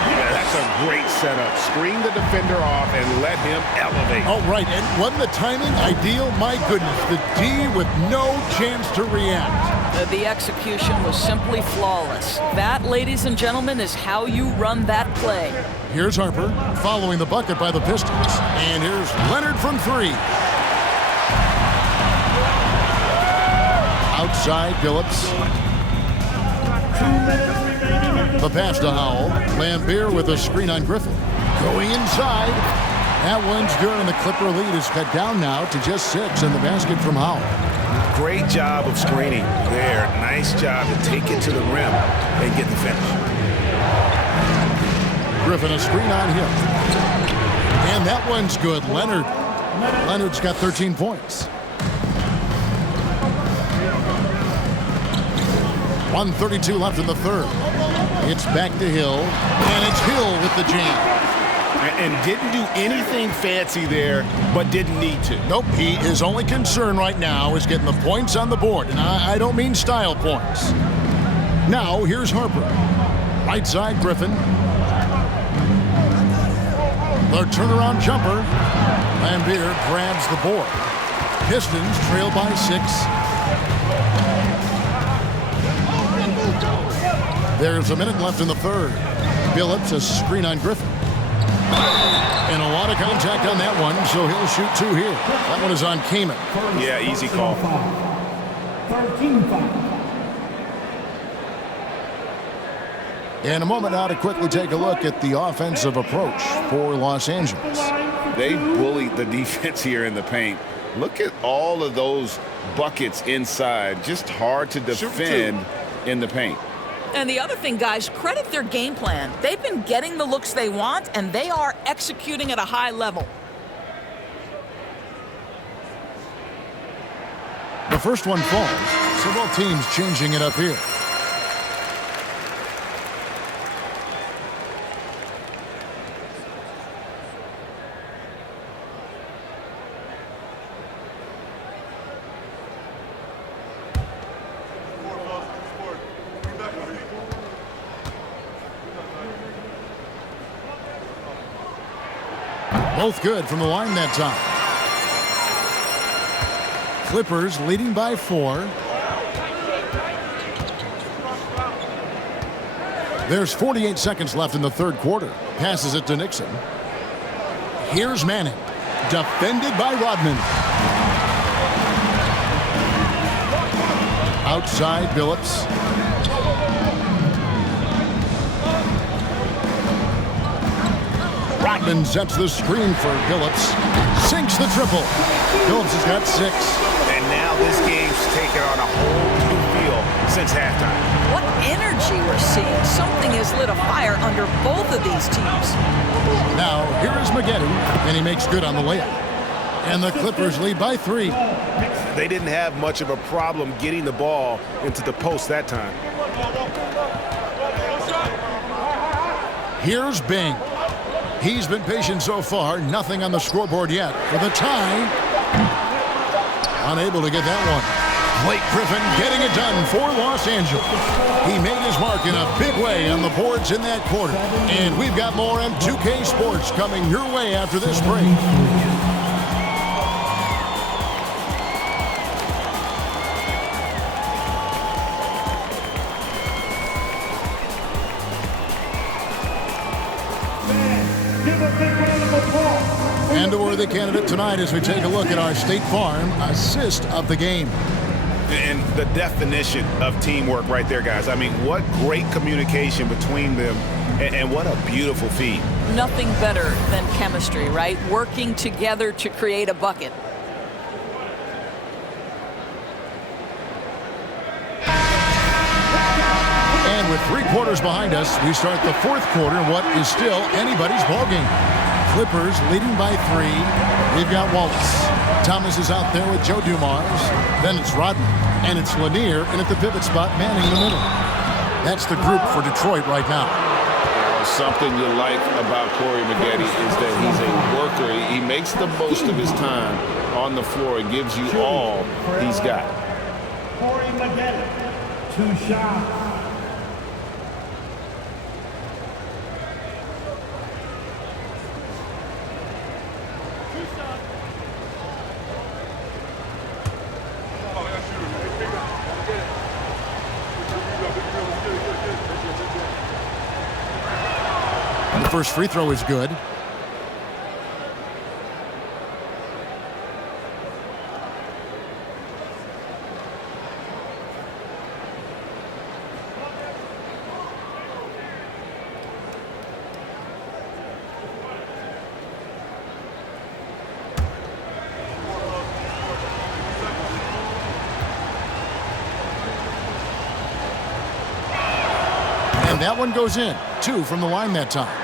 Yeah, that's a great setup. Screen the defender off and let him elevate. Oh, right. And wasn't the timing ideal? My goodness. The D with no chance to react. The execution was simply flawless. That, ladies and gentlemen, is how you run that play. Here's Harper following the bucket by the Pistons. And here's Leonard from three. Outside, Billups. The pass to Howell. Lambeer with a screen on Griffin. Going inside. That one's good, and the Clipper lead is cut down now to just 6 in the basket from Howell. Great job of screening there. Nice job to take it to the rim and get the finish. Griffin a screen on him. And that one's good. Leonard's got 13 points. 1:32 left in the third. It's back to Hill, and it's Hill with the jam. And didn't do anything fancy there, but didn't need to. Nope, his only concern right now is getting the points on the board, and I don't mean style points. Now, here's Harper. Right side, Griffin. The turnaround jumper. Lambeer grabs the board. Pistons trail by 6. There's a minute left in the third. Billups a screen on Griffin. And a lot of contact on that one, so he'll shoot 2 here. That one is on Kaman. Yeah, easy call. 13-5. In a moment now to quickly take a look at the offensive approach for Los Angeles. They bullied the defense here in the paint. Look at all of those buckets inside. Just hard to defend in the paint. And the other thing, guys, credit their game plan. They've been getting the looks they want, and they are executing at a high level. The first one falls, so both teams changing it up here. Both good from the line that time. Clippers leading by 4. There's 48 seconds left in the third quarter. Passes it to Nixon. Here's Manning. Defended by Rodman. Outside, Billups. Rodman sets the screen for Billups. Sinks the triple. Billups has got 6. And now this game's taken on a whole new feel since halftime. What energy we're seeing. Something has lit a fire under both of these teams. Now, here is Maggette, and he makes good on the layup. And the Clippers lead by 3. They didn't have much of a problem getting the ball into the post that time. Here's Bing. He's been patient so far. Nothing on the scoreboard yet. For the tie. Unable to get that one. Blake Griffin getting it done for Los Angeles. He made his mark in a big way on the boards in that quarter. And we've got more on 2K Sports coming your way after this break. And a worthy candidate tonight as we take a look at our State Farm assist of the game. And the definition of teamwork right there, guys. I mean, what great communication between them, and what a beautiful feat. Nothing better than chemistry, right? Working together to create a bucket. And with 3 quarters behind us, we start the 4th quarter in what is still anybody's ballgame. Clippers leading by 3. We've got Wallace. Thomas is out there with Joe Dumars. Then it's Rodman. And it's Lanier in at the pivot spot, manning the middle. That's the group for Detroit right now. Something you like about Corey Maggette is that he's a worker. He makes the most of his time on the floor and gives you all he's got. Corey Maggette, 2 shots. The first free throw is good. And that one goes in. 2 from the line that time.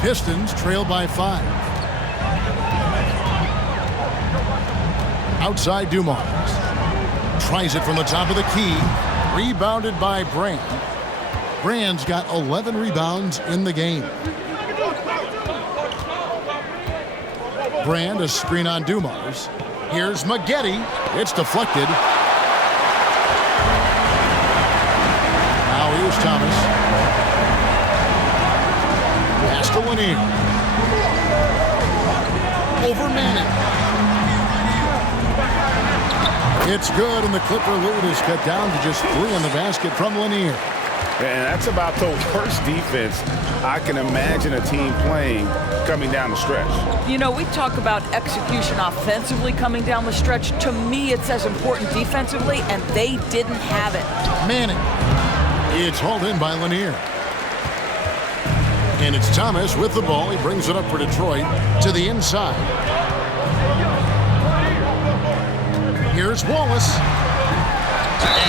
Pistons trail by 5. Outside Dumars. Tries it from the top of the key. Rebounded by Brand. Brand's got 11 rebounds in the game. Brand, a screen on Dumars. Here's Maggette. It's deflected. Now here's Thomas. Pass to Lanier. Over Manning. It's good, and the Clipper lead is cut down to just 3 in the basket from Lanier. And that's about the worst defense I can imagine a team playing coming down the stretch. You know, we talk about execution offensively coming down the stretch. To me, it's as important defensively, and they didn't have it. Manning. It's hauled in by Lanier. And it's Thomas with the ball. He brings it up for Detroit to the inside. Here's Wallace.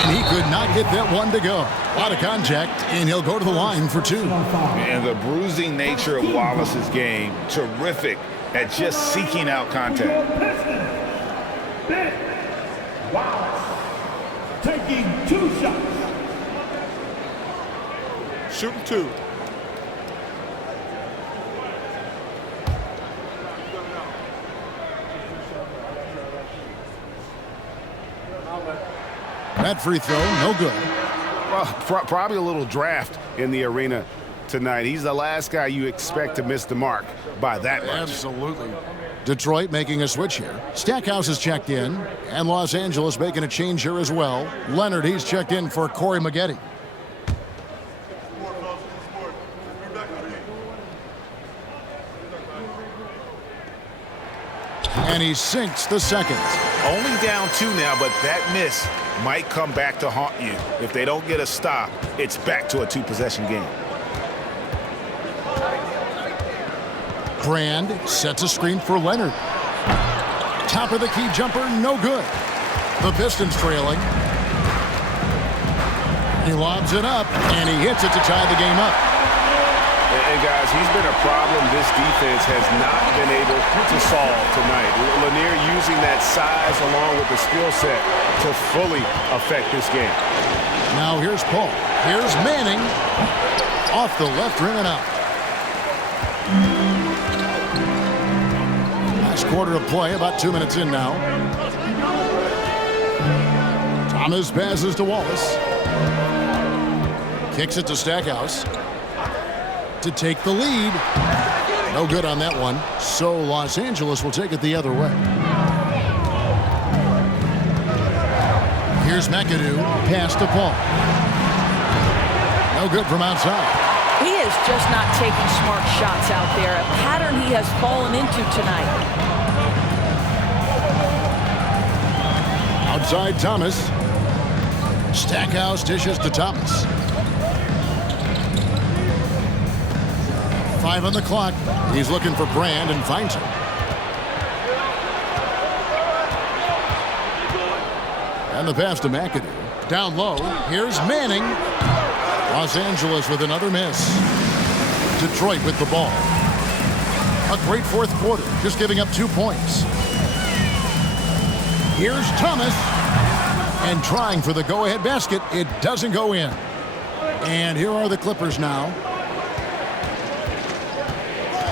And he could not get that one to go. A lot of contact, and he'll go to the line for 2. And the bruising nature of Wallace's game, terrific at just seeking out contact. Wallace taking 2 shots. Shooting 2. That free throw, no good. Well, probably a little draft in the arena tonight. He's the last guy you expect to miss the mark by that much. Absolutely. Detroit making a switch here. Stackhouse is checked in, and Los Angeles making a change here as well. Leonard, he's checked in for Corey Maggette. And he sinks the second. Only down 2 now, but that miss might come back to haunt you. If they don't get a stop, it's back to a 2-possession game. Brand sets a screen for Leonard. Top of the key jumper, no good. The Pistons trailing. He lobs it up, and he hits it to tie the game up. And guys, he's been a problem this defense has not been able to solve tonight. Lanier using that size along with the skill set to fully affect this game. Now here's Paul. Here's Manning. Off the left rim and out. Last quarter of play, about 2 minutes in now. Thomas passes to Wallace. Kicks it to Stackhouse to take the lead. No good on that one. So Los Angeles will take it the other way. Here's McAdoo. Pass to Paul. No good from outside. He is just not taking smart shots out there, a pattern he has fallen into tonight. Outside Thomas. Stackhouse dishes to Thomas. 5 on the clock. He's looking for Brand and finds him. And the pass to McAdoo. Down low, here's Manning. Los Angeles with another miss. Detroit with the ball. A great fourth quarter, just giving up 2 points. Here's Thomas. And trying for the go-ahead basket. It doesn't go in. And here are the Clippers now.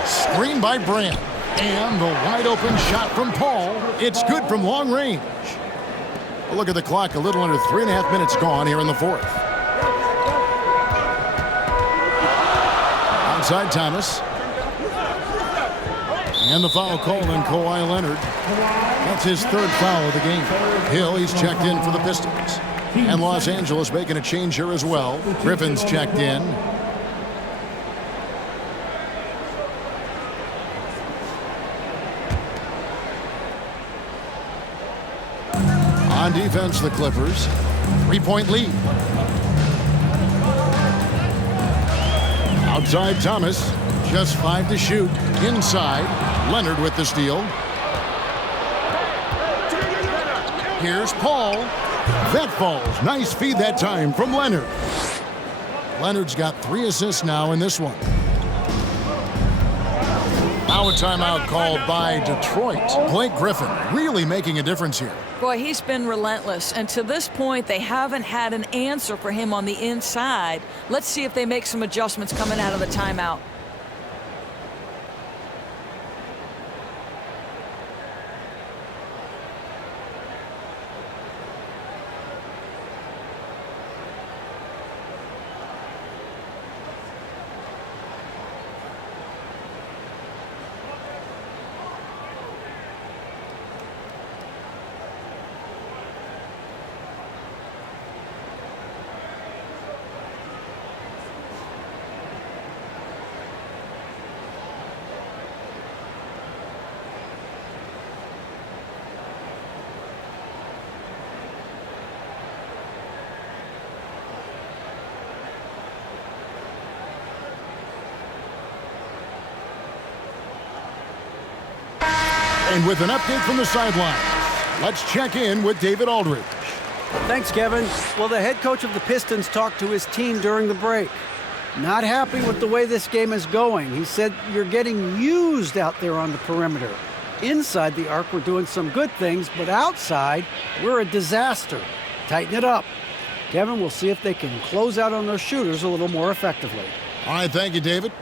Screen by Brand. And the wide-open shot from Paul. It's good from long range. Well, look at the clock. A little under 3.5 minutes gone here in the fourth. Outside Thomas. And the foul called on Kawhi Leonard. That's his third foul of the game. Hill, he's checked in for the Pistons. And Los Angeles making a change here as well. Griffin's checked in. On defense, the Clippers. 3-point lead. Outside Thomas. Just 5 to shoot. Inside. Leonard with the steal. Here's Paul. That falls. Nice feed that time from Leonard. Leonard's got 3 assists now in this one. Now a timeout called by Detroit. Blake Griffin really making a difference here. Boy, he's been relentless. And to this point, they haven't had an answer for him on the inside. Let's see if they make some adjustments coming out of the timeout. And with an update from the sidelines, let's check in with David Aldridge. Thanks, Kevin. Well, the head coach of the Pistons talked to his team during the break. Not happy with the way this game is going. He said, you're getting used out there on the perimeter. Inside the arc, we're doing some good things, but outside, we're a disaster. Tighten it up. Kevin, we'll see if they can close out on those shooters a little more effectively. All right, thank you, David.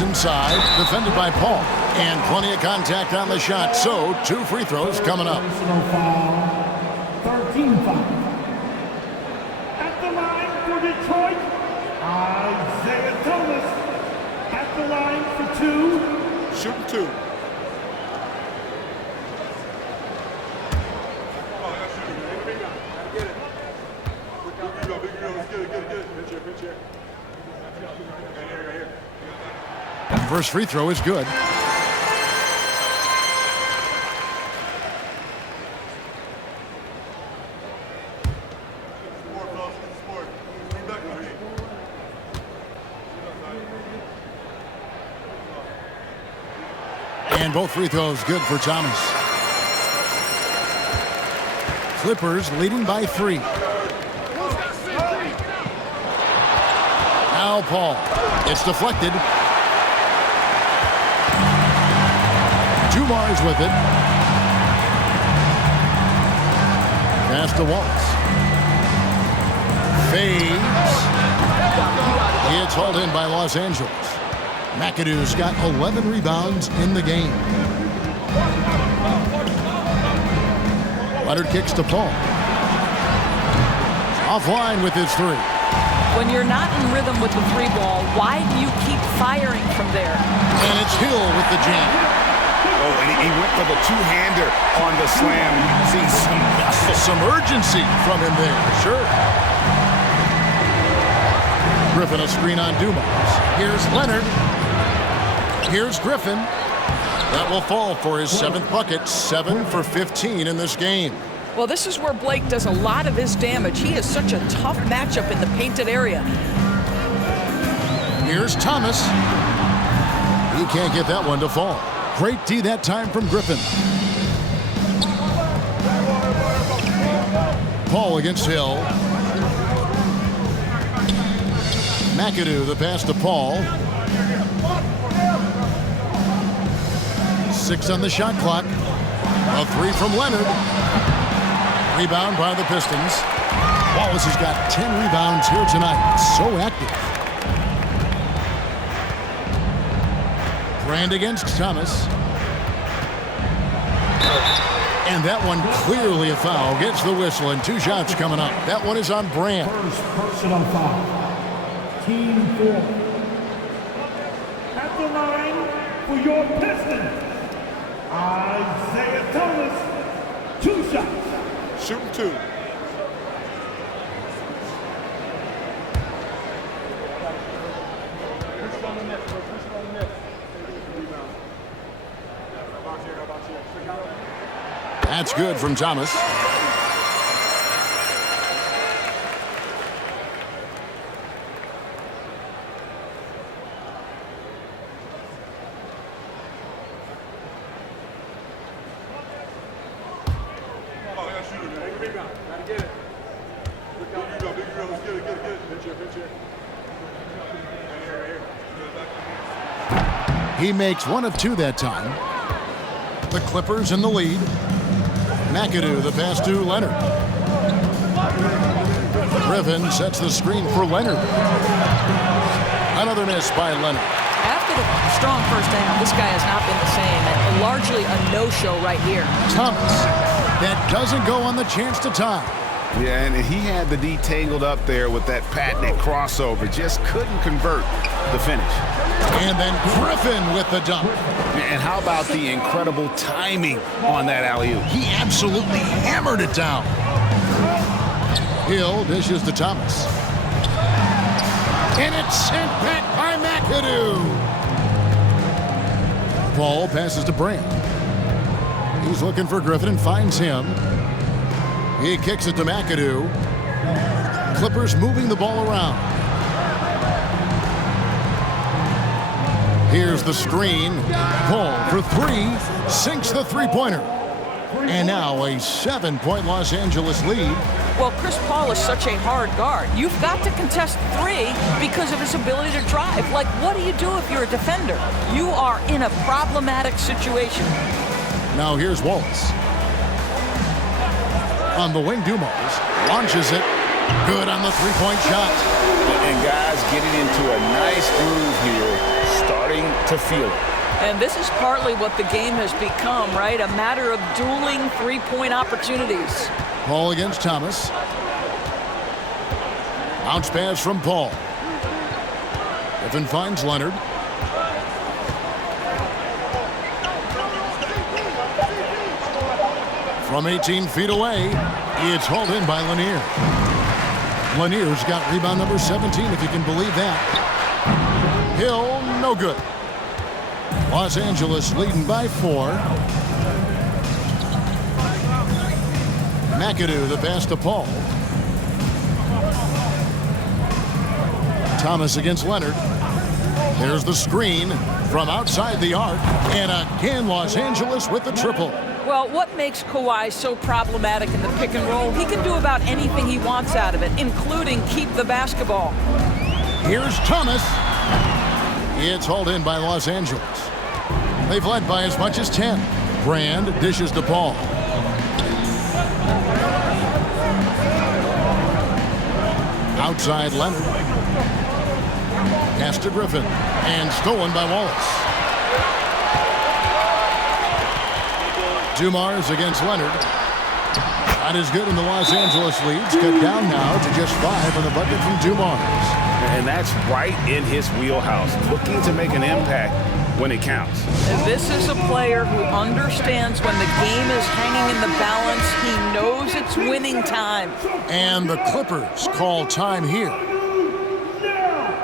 Inside, defended by Paul, and plenty of contact on the shot, so 2 free throws coming up. 13 foul. At the line for Detroit, Isaiah Thomas. At the line for 2. Shooting 2. First free throw is good. And both free throws good for Thomas. Clippers leading by 3. Now Paul. It's deflected. Dumars with it. Pass to Waltz. Fades. It's hauled in by Los Angeles. McAdoo's got 11 rebounds in the game. Leonard kicks to Paul. Offline with his 3. When you're not in rhythm with the 3 ball, why do you keep firing from there? And it's Hill with the jam. Oh, and he went for the 2-hander on the slam. You see some urgency from him there, sure. Griffin a screen on Dumars. Here's Leonard. Here's Griffin. That will fall for his 7th bucket, 7 for 15 in this game. Well, this is where Blake does a lot of his damage. He is such a tough matchup in the painted area. Here's Thomas. He can't get that one to fall. Great D that time from Griffin. Paul against Hill. McAdoo, the pass to Paul. 6 on the shot clock. A 3 from Leonard. Rebound by the Pistons. Wallace has got 10 rebounds here tonight. So active. Brand against Thomas. And that one clearly a foul. Gets the whistle and 2 shots coming up. That one is on Brand. First personal foul. Team 4. At the line for your Pistons, Isaiah Thomas, 2 shots. Shooting 2. That's good from Thomas. He makes 1 of 2 that time. The Clippers in the lead. McAdoo, the pass to Leonard. Griffin sets the screen for Leonard. Another miss by Leonard. After the strong first half, this guy has not been the same, and largely a no-show right here. Thomas, that doesn't go on the chance to tie. Yeah, and he had the D tangled up there with that patented crossover. Just couldn't convert the finish. And then Griffin with the dunk. And how about the incredible timing on that alley-oop? He absolutely hammered it down. Hill dishes to Thomas. And it's sent back by McAdoo. Paul passes to Brand. He's looking for Griffin and finds him. He kicks it to McAdoo. Clippers moving the ball around. Here's the screen. Paul for 3. Sinks the three-pointer. And now a 7-point Los Angeles lead. Well, Chris Paul is such a hard guard. You've got to contest 3 because of his ability to drive. Like, what do you do if you're a defender? You are in a problematic situation. Now here's Wallace. On the wing, Dumars launches it. Good on the three-point shot. And guys getting into a nice groove here, starting to feel it. And this is partly what the game has become, right? A matter of dueling three-point opportunities. Paul against Thomas. Bounce pass from Paul. Griffin finds Leonard. From 18 feet away, it's hauled in by Lanier. Lanier's got rebound number 17, if you can believe that. Hill, no good. Los Angeles leading by 4. McAdoo, the pass to Paul. Thomas against Leonard. There's the screen from outside the arc. And again, Los Angeles with the triple. Well, what makes Kawhi so problematic in the pick and roll? He can do about anything he wants out of it, including keep the basketball. Here's Thomas. It's hauled in by Los Angeles. They've led by as much as 10. Brand dishes to Paul. Outside Leonard. Pass to Griffin. And stolen by Wallace. Dumars against Leonard. Not as good in the Los Angeles leads. Cut down now to just 5 on the bucket from Dumars. And that's right in his wheelhouse, looking to make an impact when it counts. And this is a player who understands when the game is hanging in the balance. He knows it's winning time. And the Clippers call time here. Now,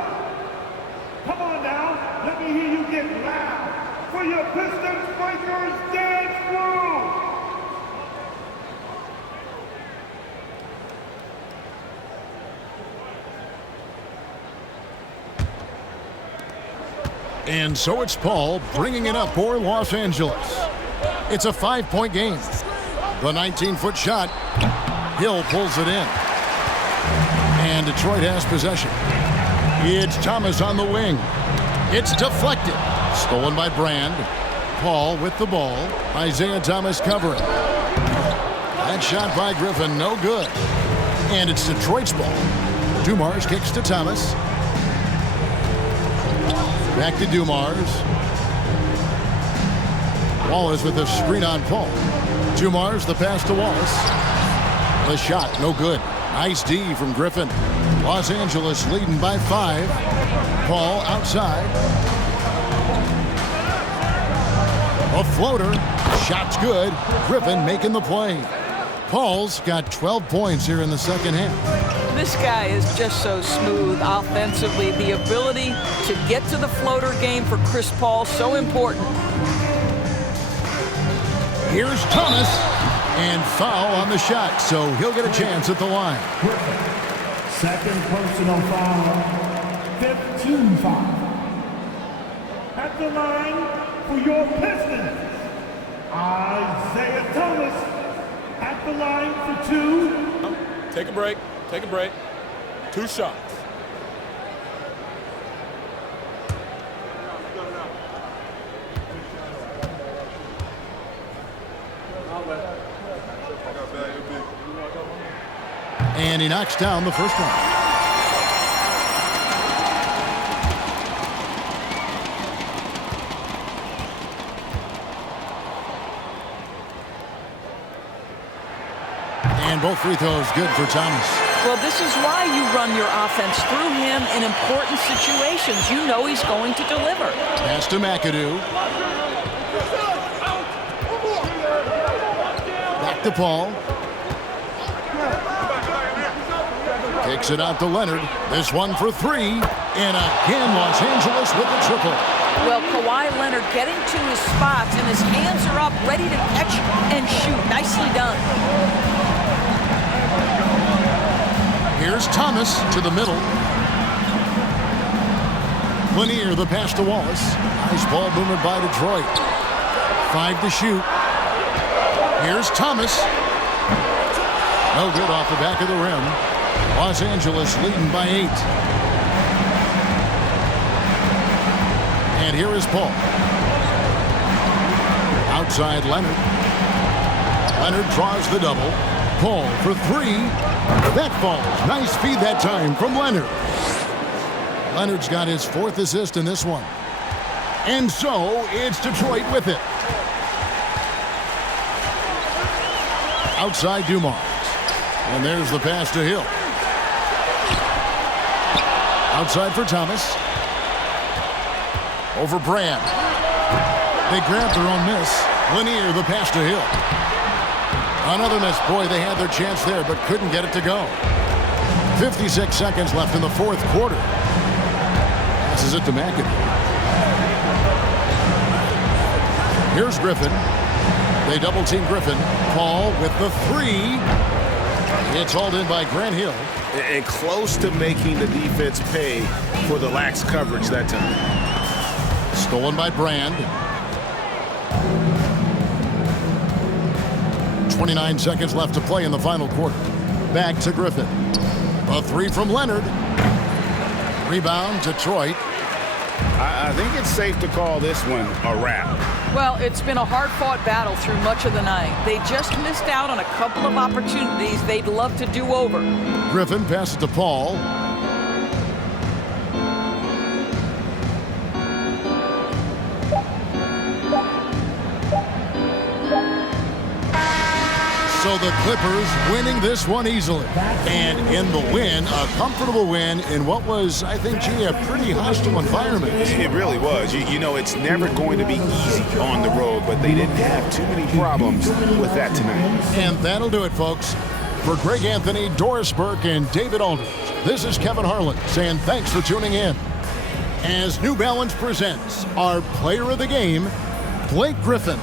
come on now, let me hear you get loud. And so it's Paul bringing it up for Los Angeles. It's a 5-point game. The 19-foot shot. Hill pulls it in. And Detroit has possession. It's Thomas on the wing. It's deflected. Stolen by Brand. Paul with the ball. Isaiah Thomas covering. That shot by Griffin, no good. And it's Detroit's ball. Dumars kicks to Thomas. Back to Dumars. Wallace with a screen on Paul. Dumars, the pass to Wallace. The shot, no good. Nice D from Griffin. Los Angeles leading by 5. Paul outside. A floater. Shot's good. Griffin making the play. Paul's got 12 points here in the second half. This guy is just so smooth offensively. The ability to get to the floater game for Chris Paul, so important. Here's Thomas. And foul on the shot, so he'll get a chance at the line. Second personal foul. 15 foul. At the line for your Pistons, Isaiah Thomas. At the line for 2. Take a break. Take a break. 2 shots. And he knocks down the first one. And both free throws good for Thomas. Well, this is why you run your offense through him in important situations. You know he's going to deliver. Pass to McAdoo. Back to Paul. Kicks it out to Leonard. This one for 3. And again, Los Angeles with the triple. Well, Kawhi Leonard getting to his spots, and his hands are up, ready to catch and shoot. Nicely done. Here's Thomas to the middle. Lanier, the pass to Wallace. Nice ball movement by Detroit. 5 to shoot. Here's Thomas. No good off the back of the rim. Los Angeles leading by 8. And here is Paul. Outside Leonard. Leonard draws the double. Paul for 3. That falls. Nice feed that time from Leonard. Leonard's got his 4th assist in this one. And so it's Detroit with it. Outside Dumars. And there's the pass to Hill. Outside for Thomas. Over Brand. They grabbed their own miss. Lanier, the pass to Hill. Another miss. Boy, they had their chance there, but couldn't get it to go. 56 seconds left in the 4th quarter. Passes it to McAdoo. Here's Griffin. They double-team Griffin. Paul with the 3. It's hauled in by Grant Hill. And close to making the defense pay for the lax coverage that time. Stolen by Brand. 29 seconds left to play in the final quarter. Back to Griffin. A 3 from Leonard. Rebound, Detroit. I think it's safe to call this one a wrap. Well, it's been a hard-fought battle through much of the night. They just missed out on a couple of opportunities they'd love to do over. Griffin passes to Paul. So the Clippers winning this one easily. And in the win, a comfortable win in what was, I think, a pretty hostile environment. It really was. You know, it's never going to be easy on the road, but they didn't have too many problems with that tonight. And that'll do it, folks. For Greg Anthony, Doris Burke, and David Aldridge, this is Kevin Harlan saying thanks for tuning in. As New Balance presents our player of the game, Blake Griffin.